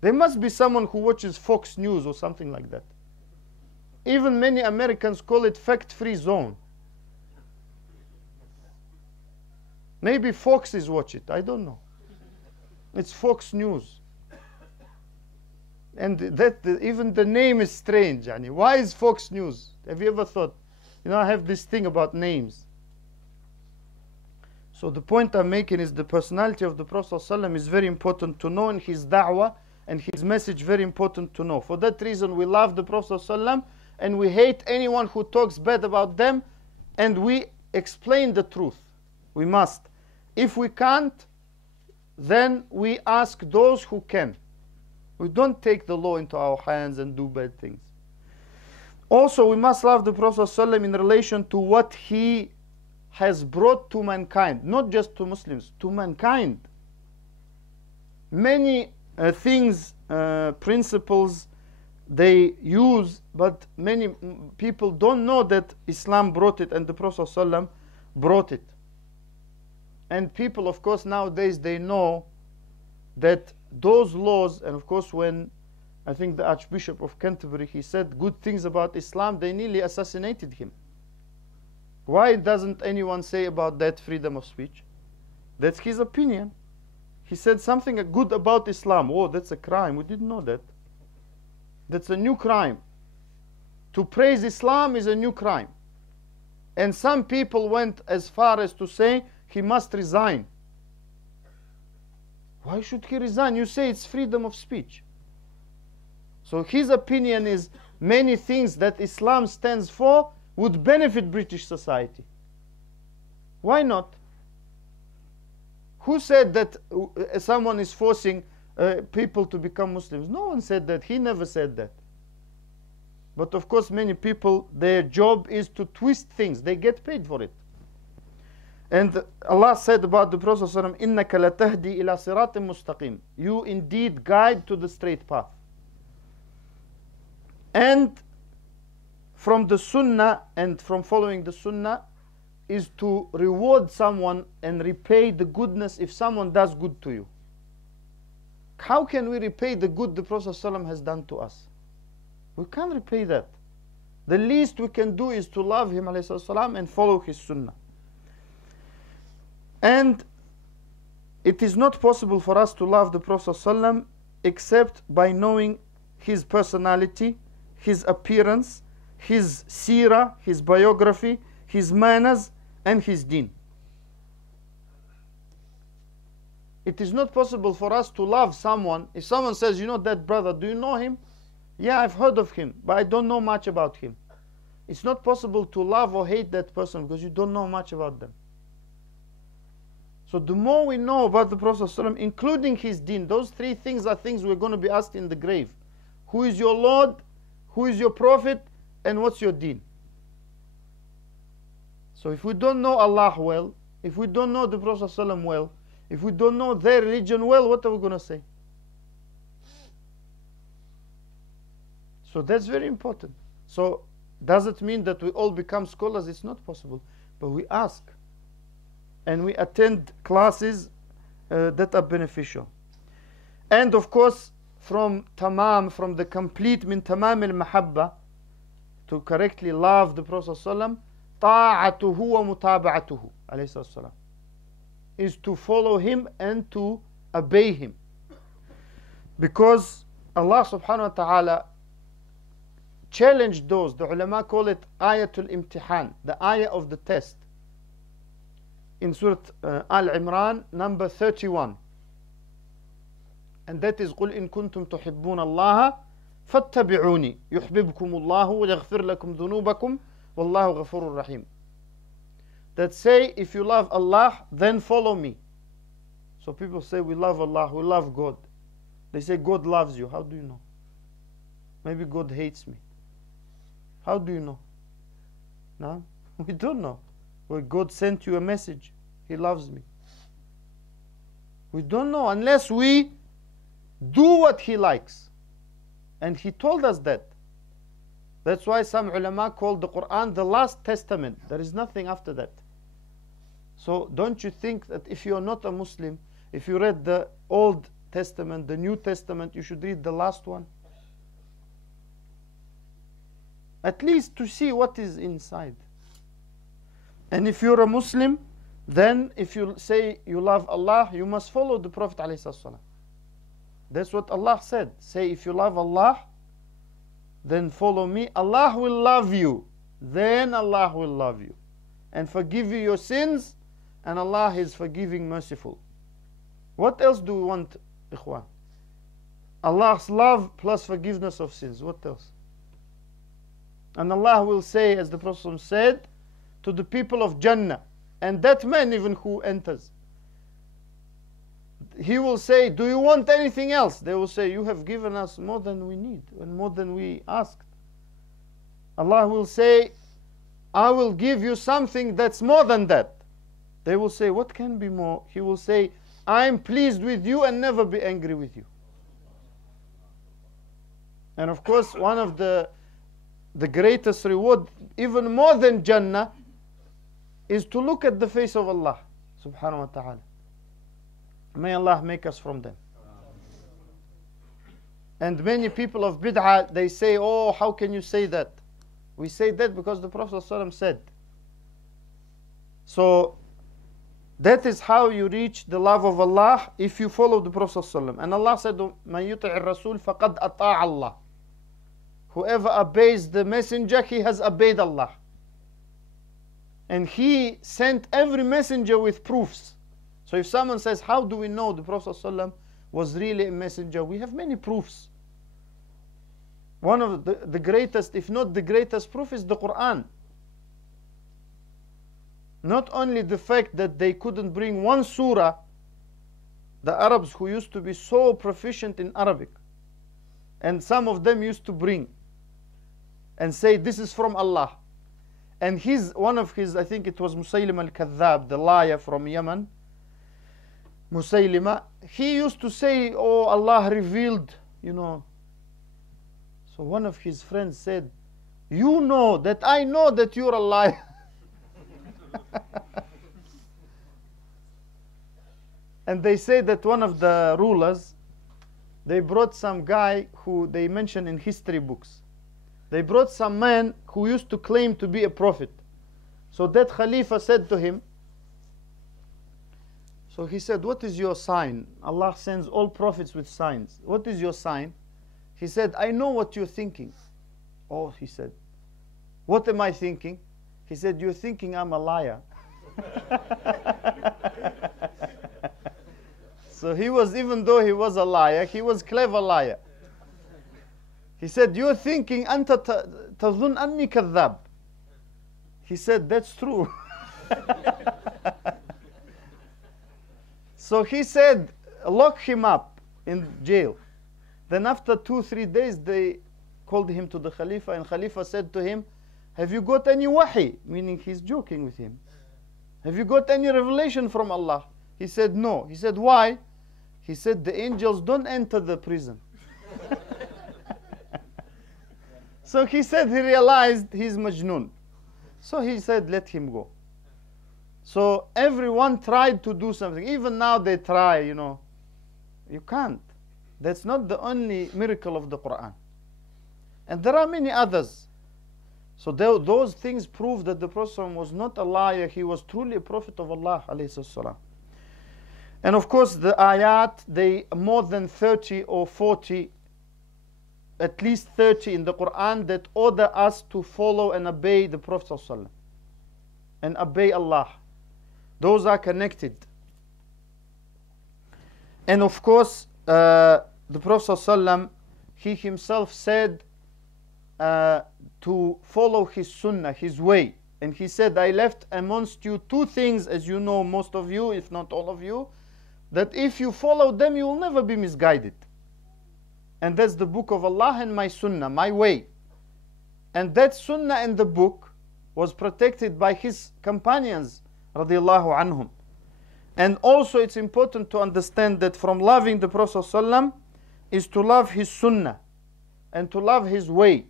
There must be someone who watches Fox News or something like that. Even many Americans call it fact-free zone. Maybe Foxes watch it. I don't know. It's Fox News. And even the name is strange. Yani. Why is Fox News? Have you ever thought? You know, I have this thing about names. So the point I'm making is the personality of the Prophet ﷺ is very important to know, and his da'wah and his message very important to know. For that reason, we love the Prophet ﷺ and we hate anyone who talks bad about them, and we explain the truth. We must. If we can't, then we ask those who can. We don't take the law into our hands and do bad things. Also, we must love the Prophet ﷺ in relation to what he has brought to mankind, not just to Muslims, to mankind. Many things, principles they use, but many people don't know that Islam brought it and the Prophet ﷺ brought it. And people, of course, nowadays they know that those laws, and of course when I think the Archbishop of Canterbury, he said good things about Islam, they nearly assassinated him. Why doesn't anyone say about that freedom of speech? That's his opinion. He said something good about Islam. Oh, that's a crime. We didn't know that. That's a new crime. To praise Islam is a new crime. And some people went as far as to say he must resign. Why should he resign? You say it's freedom of speech. So his opinion is many things that Islam stands for would benefit British society. Why not? Who said that someone is forcing people to become Muslims? No one said that. He never said that. But of course, many people, their job is to twist things. They get paid for it. And Allah said about the Prophet ﷺ, إِنَّكَ لَتَهْدِي إِلَى صِرَاطٍ مُسْتَقِيمٍ. You indeed guide to the straight path. And from the Sunnah and from following the Sunnah is to reward someone and repay the goodness if someone does good to you. How can we repay the good the Prophet ﷺ has done to us? We can't repay that. The least we can do is to love him ﷺ and follow his Sunnah. And it is not possible for us to love the Prophet ﷺ except by knowing his personality, his appearance, his seerah, his biography, his manners, and his deen. It is not possible for us to love someone. If someone says, you know that brother, do you know him? Yeah, I've heard of him, but I don't know much about him. It's not possible to love or hate that person because you don't know much about them. So the more we know about the Prophet ﷺ, including his deen, those three things are things we're going to be asked in the grave. Who is your Lord? Who is your Prophet? And what's your deen? So if we don't know Allah well, if we don't know the Prophet ﷺ well, if we don't know their religion well, what are we going to say? So that's very important. So does it mean that we all become scholars? It's not possible. But we ask. And we attend classes that are beneficial. And of course, from the complete min tamam al-mahabba, to correctly love the Prophet ﷺ, ta'atuhu wa mutaba'atuhu, alayhi salatu, is to follow him and to obey him. Because Allah subhanahu wa ta'ala challenged those, the ulama call it ayatul imtihan, the ayah of the test, in Surah Al-Imran, number 31. And that is قُلْ إِن كُنْتُمْ تُحِبُّونَ اللَّهَ فَاتَّبِعُونِي يُحْبِبْكُمُ اللَّهُ وَيَغْفِرْ لَكُمْ ذُنُوبَكُمْ وَاللَّهُ غَفُورٌ رَحِيمٌ. That say, if you love Allah, then follow me. So people say, we love Allah, we love God. They say, God loves you. How do you know? Maybe God hates me. How do you know? No, we don't know. Well, God sent you a message. He loves me. We don't know unless we do what He likes. And He told us that. That's why some ulama call the Quran the last testament. There is nothing after that. So don't you think that if you're not a Muslim, if you read the Old Testament, the New Testament, you should read the last one? At least to see what is inside. And if you're a Muslim, then if you say you love Allah, you must follow the Prophet ﷺ. That's what Allah said. Say, if you love Allah, then follow me. Allah will love you. Then Allah will love you and forgive you your sins, and Allah is forgiving, merciful. What else do we want, ikhwan? Allah's love plus forgiveness of sins. What else? And Allah will say, as the Prophet said, to the people of Jannah, and that man even who enters, he will say, do you want anything else? They will say, you have given us more than we need and more than we asked. Allah will say, I will give you something that's more than that. They will say, what can be more? He will say, I am pleased with you and never be angry with you. And of course, one of the greatest reward, even more than Jannah, is to look at the face of Allah subhanahu wa ta'ala. May Allah make us from them. And many people of bid'ah, they say, oh, how can you say that? We say that because the Prophet ﷺ said. So that is how you reach the love of Allah, if you follow the Prophet ﷺ. And Allah said, مَن يُطِعِ الرَّسُولِ فَقَدْ أَطَاعَ اللَّهِ. Whoever obeys the messenger, he has obeyed Allah. And He sent every messenger with proofs. So if someone says, how do we know the Prophet ﷺ was really a messenger? We have many proofs. One of the greatest, if not the greatest proof, is the Quran. Not only the fact that they couldn't bring one surah, the Arabs who used to be so proficient in Arabic, and some of them used to bring and say, this is from Allah. And one of his, I think it was Musaylim al-Kadhab, the liar from Yemen, Musaylima, he used to say, oh, Allah revealed, you know. So one of his friends said, you know that I know that you're a liar. And they say that one of the rulers, they brought some guy who they mention in history books. They brought some man who used to claim to be a prophet. So that Khalifa said to him, so he said, what is your sign? Allah sends all prophets with signs. What is your sign? He said, I know what you're thinking. Oh, he said, what am I thinking? He said, you're thinking I'm a liar. So he was, even though he was a liar, he was clever liar. He said, you're thinking, أنت تظن أني كذاب. He said, that's true. So he said, lock him up in jail. Then after 2-3 days, they called him to the Khalifa, and Khalifa said to him, have you got any wahi? Meaning he's joking with him. Have you got any revelation from Allah? He said, no. He said, why? He said, the angels don't enter the prison. So he said he realized he's Majnun. So he said, let him go. So everyone tried to do something. Even now they try, you know. You can't. That's not the only miracle of the Quran. And there are many others. So those things prove that the Prophet was not a liar. He was truly a prophet of Allah, alayhi salam. And of course the ayat, they more than 30 or 40, at least 30 in the Quran that order us to follow and obey the Prophet ﷺ and obey Allah. Those are connected. And of course, the Prophet ﷺ, he himself said to follow his sunnah, his way. And he said, I left amongst you two things, as you know, most of you, if not all of you, that if you follow them, you will never be misguided. And that's the book of Allah and my sunnah, my way. And that sunnah and the book was protected by his companions, radiallahu anhum. And also it's important to understand that from loving the Prophet ﷺ is to love his sunnah and to love his way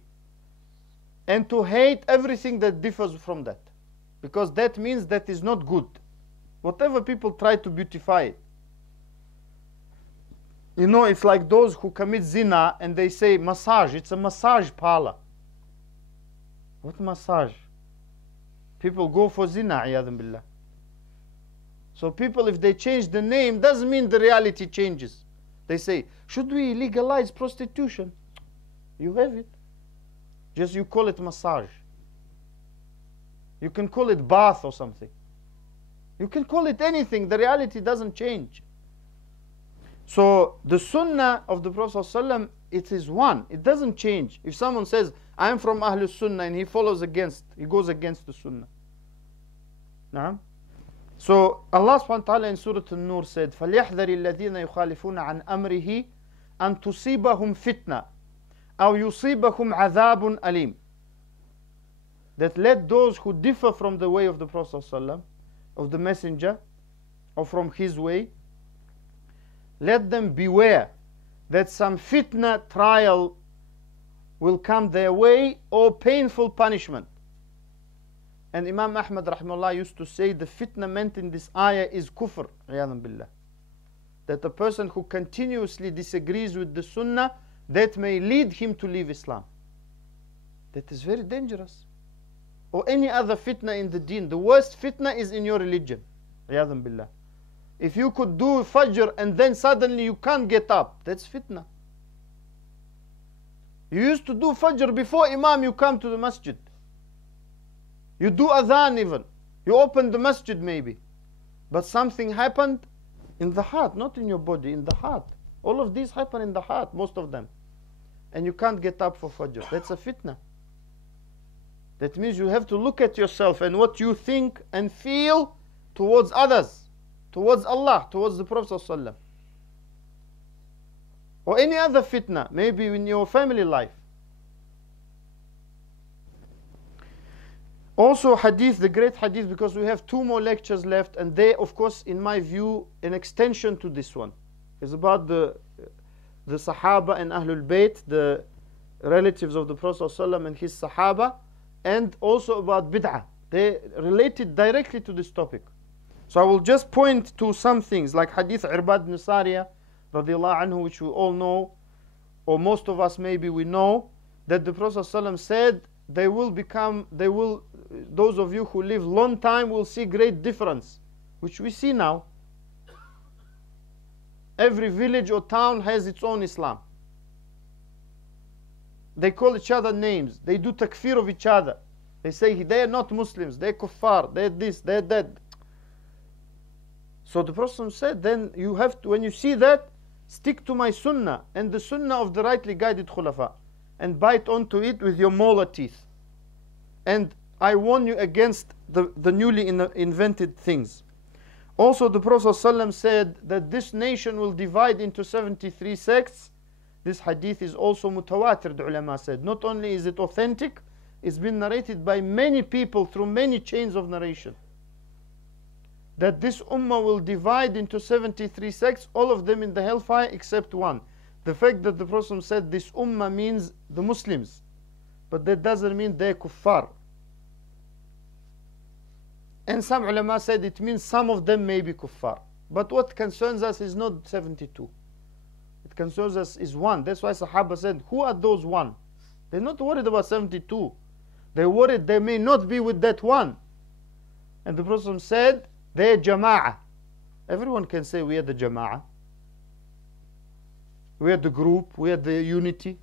and to hate everything that differs from that, because that means that is not good. Whatever people try to beautify it. You know, it's like those who commit zina and they say massage, it's a massage parlor. What massage? People go for zina, iyadhan billah. So people, if they change the name, doesn't mean the reality changes. They say, should we legalize prostitution? You have it. Just you call it massage. You can call it bath or something. You can call it anything. The reality doesn't change. So the sunnah of the Prophet ﷺ, it is one. It doesn't change. If someone says, I am from Ahlul Sunnah, and he goes against the sunnah. Naam? So Allah subhanahu wa ta'ala in Surah An-Nur said, فَلْيَحْذَرِ الَّذِينَ يُخَالِفُونَ عَنْ أَمْرِهِ أَن تُصِيبَهُمْ فِتْنَةٌ أَوْ يُصِيبَهُمْ عَذَابٌ أَلِيمٌ. That let those who differ from the way of the Prophet ﷺ, of the Messenger, or from his way, let them beware that some fitna trial will come their way or painful punishment. And Imam Ahmad rahimahullah used to say the fitna meant in this ayah is kufr, iyadhan billah. That a person who continuously disagrees with the sunnah, that may lead him to leave Islam. That is very dangerous. Or any other fitna in the deen. The worst fitna is in your religion, iyadhan billah. If you could do Fajr and then suddenly you can't get up, that's fitna. You used to do Fajr before Imam, you come to the masjid. You do Adhan even. You open the masjid maybe. But something happened in the heart, not in your body, in the heart. All of these happen in the heart, most of them. And you can't get up for Fajr. That's a fitna. That means you have to look at yourself and what you think and feel towards others. Towards Allah, towards the Prophet ﷺ. Or any other fitna, maybe in your family life. Also hadith, the great hadith, because we have 2 more lectures left, and they, of course, in my view, an extension to this one. It's about the Sahaba and Ahlul Bayt, the relatives of the Prophet ﷺ and his Sahaba, and also about bid'ah. They related directly to this topic. So I will just point to some things like Hadith Irbad ibn Sariya radiallahu anhu, which we all know, or most of us maybe we know, that the Prophet ﷺ said, those of you who live long time will see great difference, which we see now. Every village or town has its own Islam. They call each other names. They do takfir of each other. They say they are not Muslims, they're kuffar, they're this, they're that. So the Prophet said, then you have to, when you see that, stick to my sunnah and the sunnah of the rightly guided khulafa, and bite onto it with your molar teeth. And I warn you against the newly invented things. Also, the Prophet ﷺ said that this nation will divide into 73 sects. This hadith is also mutawatir, the ulama said. Not only is it authentic, it's been narrated by many people through many chains of narration. That this ummah will divide into 73 sects, all of them in the hellfire except one. The fact that the Prophet said this ummah means the Muslims, but that doesn't mean they're kuffar. And some ulama said it means some of them may be kuffar. But what concerns us is not 72. It concerns us is one. That's why Sahaba said, who are those one? They're not worried about 72. They're worried they may not be with that one. And the Prophet said, they're jama'ah. Everyone can say we are the jama'ah. We are the group, we are the unity.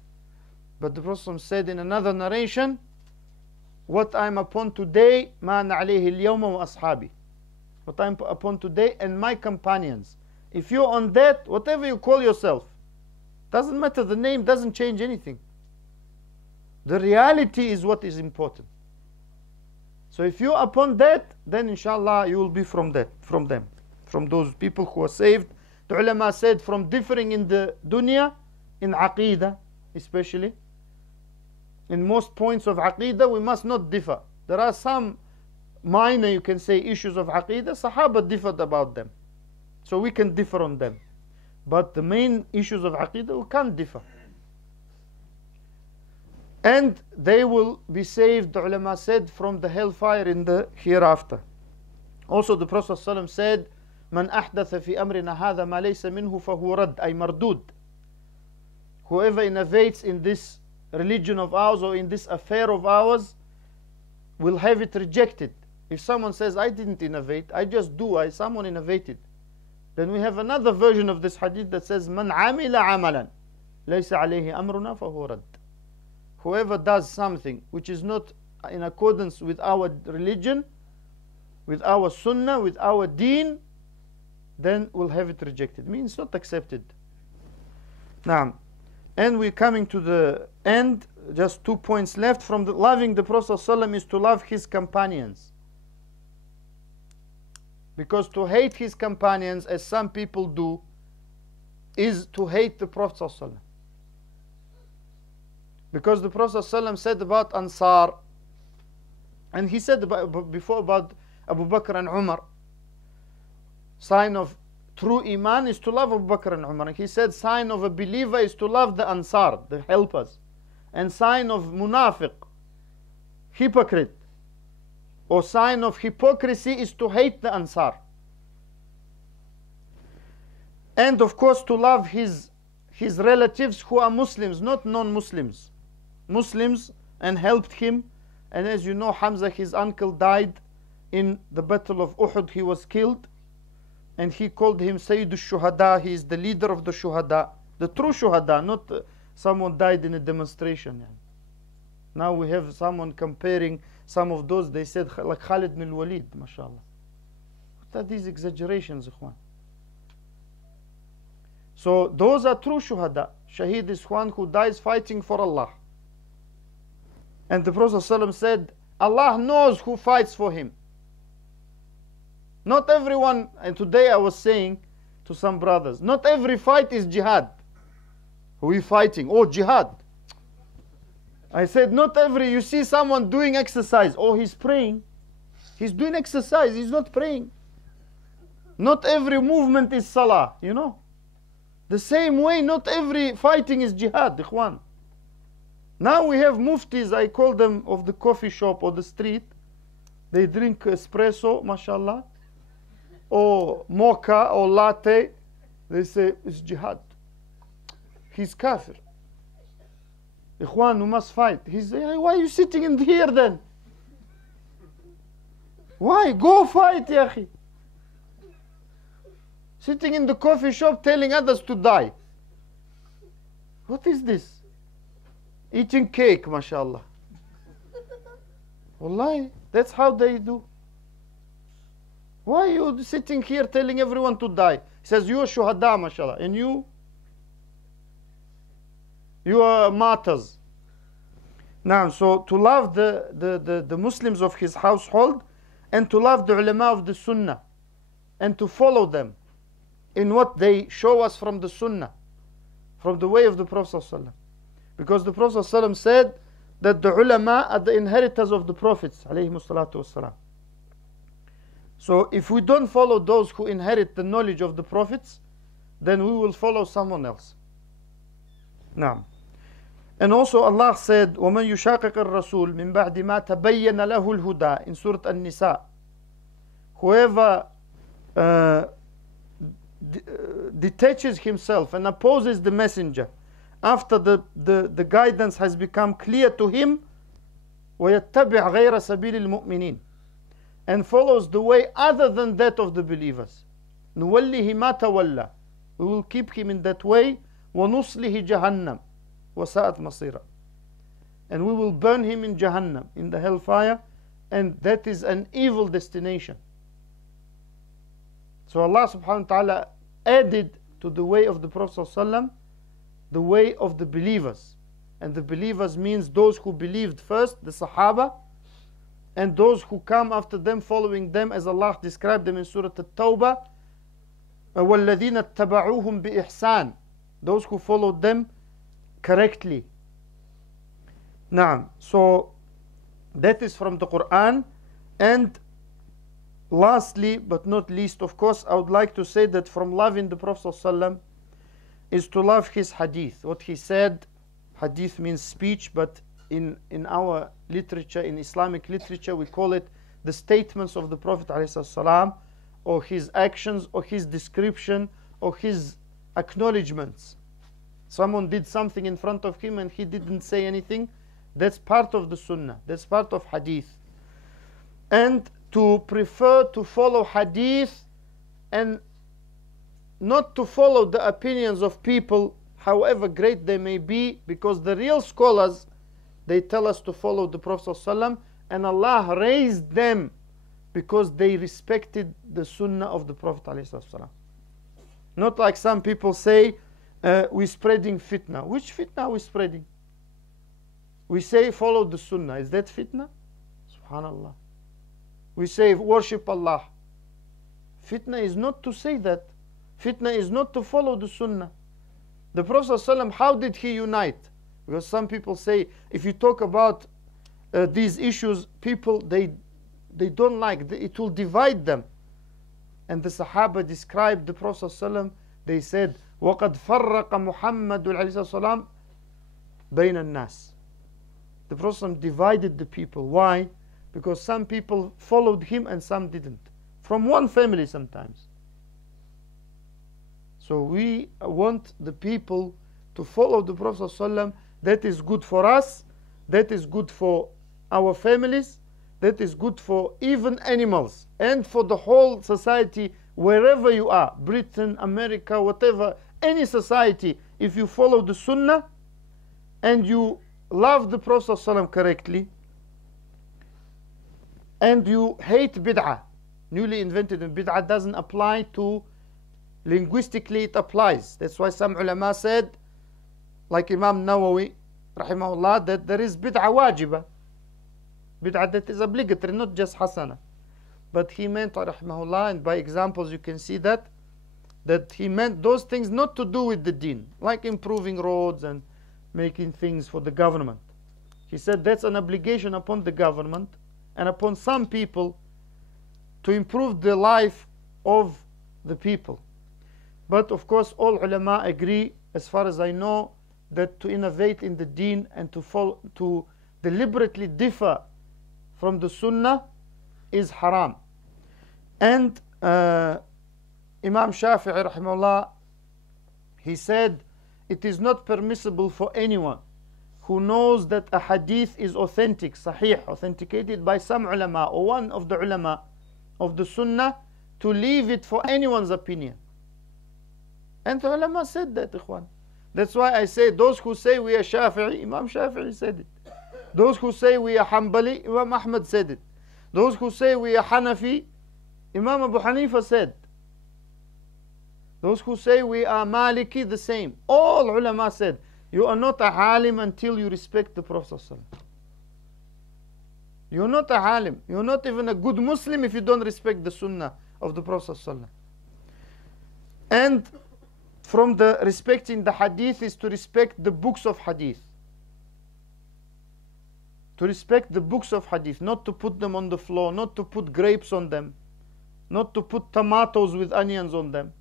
But the Prophet said in another narration, what I'm upon today, ma ana alayhi al-yawma wa ashabi. What I'm upon today and my companions. If you're on that, whatever you call yourself, doesn't matter, the name doesn't change anything. The reality is what is important. So if you're upon that, then inshallah you will be from them, from those people who are saved. The ulama said from differing in the dunya, in aqeedah especially, in most points of aqeedah we must not differ. There are some minor, you can say, issues of aqeedah, Sahaba differed about them, so we can differ on them. But the main issues of aqeedah we can't differ. And they will be saved, the ulama said, from the hellfire in the hereafter. Also the Prophet ﷺ said, Man ahdatha fi amrina hadha ma laysa minhu fahu rad, ay mardud. Whoever innovates in this religion of ours or in this affair of ours will have it rejected. If someone says, I didn't innovate, I just do, someone innovated, then we have another version of this hadith that says, Man amila amalan laysa alayhi amruna fahu rad. Whoever does something which is not in accordance with our religion, with our sunnah, with our deen, then we'll have it rejected. Means not accepted. Now, and we're coming to the end. Just 2 points left. From loving the Prophet ﷺ is to love his companions. Because to hate his companions, as some people do, is to hate the Prophet ﷺ. Because the Prophet ﷺ said about Ansar, and he said before about Abu Bakr and Umar, sign of true iman is to love Abu Bakr and Umar. And he said sign of a believer is to love the Ansar, the helpers. And sign of munafiq, hypocrite, or sign of hypocrisy is to hate the Ansar. And of course to love his relatives who are Muslims, not non-Muslims. Muslims, and helped him. And as you know, Hamza, his uncle, died in the battle of Uhud. He was killed, and he called him Sayyid al-Shuhada. He is the leader of the Shuhada, the true Shuhada, not someone died in a demonstration. Now we have someone comparing some of those, they said like Khaalid ibn al-Walid, mashallah. What are these exaggerations, ikhwan? So those are true Shuhada. Shaheed is one who dies fighting for Allah. And the Prophet ﷺ said, Allah knows who fights for him. Not everyone, and today I was saying to some brothers, not every fight is jihad. We fighting, oh jihad. I said, not every, you see someone doing exercise, oh he's praying. He's doing exercise, he's not praying. Not every movement is salah, you know. The same way, not every fighting is jihad, ikhwan. Now we have muftis, I call them, of the coffee shop or the street. They drink espresso, mashallah, or mocha or latte. They say it's jihad. He's kafir. Ikhwan, we must fight. He's saying, why are you sitting in here then? Why? Go fight, yahi. Sitting in the coffee shop telling others to die. What is this? Eating cake, mashallah. Wallahi, that's how they do. Why are you sitting here telling everyone to die? He says, you are shuhada, mashallah. And you are martyrs. Now, so to love the Muslims of his household, and to love the ulama of the sunnah, and to follow them in what they show us from the Sunnah, from the way of the Prophet ﷺ. Because the Prophet ﷺ said that the ulama are the inheritors of the Prophets ﷺ. So if we don't follow those who inherit the knowledge of the Prophets, then we will follow someone else. Naam. And also Allah said, وَمَنْ يُشَاقِقِ الرَّسُولِ مِنْ بَعْدِ مَا تَبَيَّنَ لَهُ الْهُدَى in Surah An-Nisa. Whoever detaches himself and opposes the messenger after the guidance has become clear to him, وَيَتَّبِعْ غَيْرَ سَبِيلِ الْمُؤْمِنِينَ, and follows the way other than that of the believers, نُوَلِّهِ مَا تَوَلَّى, we will keep him in that way, وَنُصْلِهِ جَهَنَّمْ وَسَاءَتْ مَصِيرًا, and we will burn him in Jahannam, in the hellfire, and that is an evil destination. So Allah subhanahu wa ta'ala added to the way of the Prophet ﷺ the way of the believers. And the believers means those who believed first, the Sahaba, and those who come after them, following them, as Allah described them in Surah At-Tawbah, وَالَّذِينَ اتَّبَعُوهُمْ بِإِحْسَانٍ, those who followed them correctly. Naam. So that is from the Quran. And lastly, but not least, of course, I would like to say that from loving the Prophet ﷺ is to love his hadith. What he said, hadith means speech, but in our literature, in Islamic literature, we call it the statements of the Prophet ﷺ, or his actions, or his description, or his acknowledgements. Someone did something in front of him and he didn't say anything. That's part of the Sunnah. That's part of hadith. And to prefer to follow hadith and not to follow the opinions of people, however great they may be, because the real scholars, they tell us to follow the Prophet ﷺ, and Allah raised them because they respected the Sunnah of the Prophet ﷺ. Not like some people say, we're spreading fitna. Which fitna are we spreading? We say follow the Sunnah. Is that fitna? Subhanallah. We say worship Allah. Fitna is not to say that. Fitna is not to follow the Sunnah. The Prophet ﷺ, how did he unite? Because some people say, if you talk about these issues, people, they don't like, it will divide them. And the Sahaba described the Prophet ﷺ, they said, وَقَدْ فَرَّقَ مُحَمَّدُ السلام بَيْنَ النَّاسِ. The Prophet ﷺ divided the people. Why? Because some people followed him and some didn't. From one family sometimes. So we want the people to follow the Prophet ﷺ. That is good for us. That is good for our families. That is good for even animals. And for the whole society, wherever you are. Britain, America, whatever. Any society. If you follow the Sunnah and you love the Prophet ﷺ correctly, and you hate bid'ah, newly invented, and bid'ah doesn't apply to, linguistically it applies. That's why some ulama said, like Imam Nawawi rahimahullah, that there is bid'ah wajiba, bid'ah that is obligatory, not just hasana. But he meant rahimahullah, and by examples you can see that he meant those things not to do with the deen, like improving roads and making things for the government. He said that's an obligation upon the government and upon some people to improve the life of the people. But of course all ulama agree, as far as I know, that to innovate in the deen and to deliberately differ from the Sunnah is haram. And Imam Shafi'i rahimahullah, he said it is not permissible for anyone who knows that a hadith is authentic, sahih, authenticated by some ulama or one of the ulama of the Sunnah, to leave it for anyone's opinion. And the ulama said that, ikhwan. That's why I say those who say we are Shafi'i, Imam Shafi'i said it. Those who say we are Hanbali, Imam Ahmad said it. Those who say we are Hanafi, Imam Abu Hanifa said. Those who say we are Maliki, the same. All ulama said, you are not a alim until you respect the Prophet ﷺ. You're not a alim. You're not even a good Muslim if you don't respect the Sunnah of the Prophet ﷺ. And from the respecting the hadith is to respect the books of hadith. To respect the books of hadith, not to put them on the floor, not to put grapes on them, not to put tomatoes with onions on them.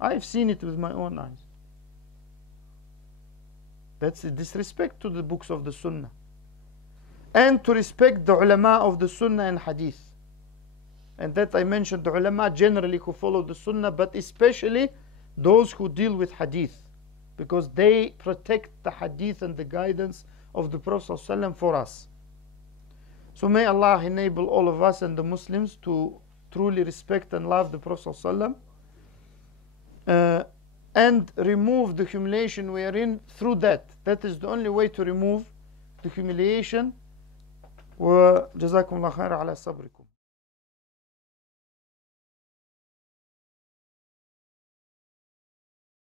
I've seen it with my own eyes. That's a disrespect to the books of the Sunnah. And to respect the ulama of the Sunnah and hadith. And that I mentioned the ulama generally who follow the Sunnah, but especially those who deal with hadith, because they protect the hadith and the guidance of the Prophet ﷺ for us. So may Allah enable all of us and the Muslims to truly respect and love the Prophet ﷺ, and remove the humiliation we are in through that. That is the only way to remove the humiliation. وجزاكم الله خير على صبركم.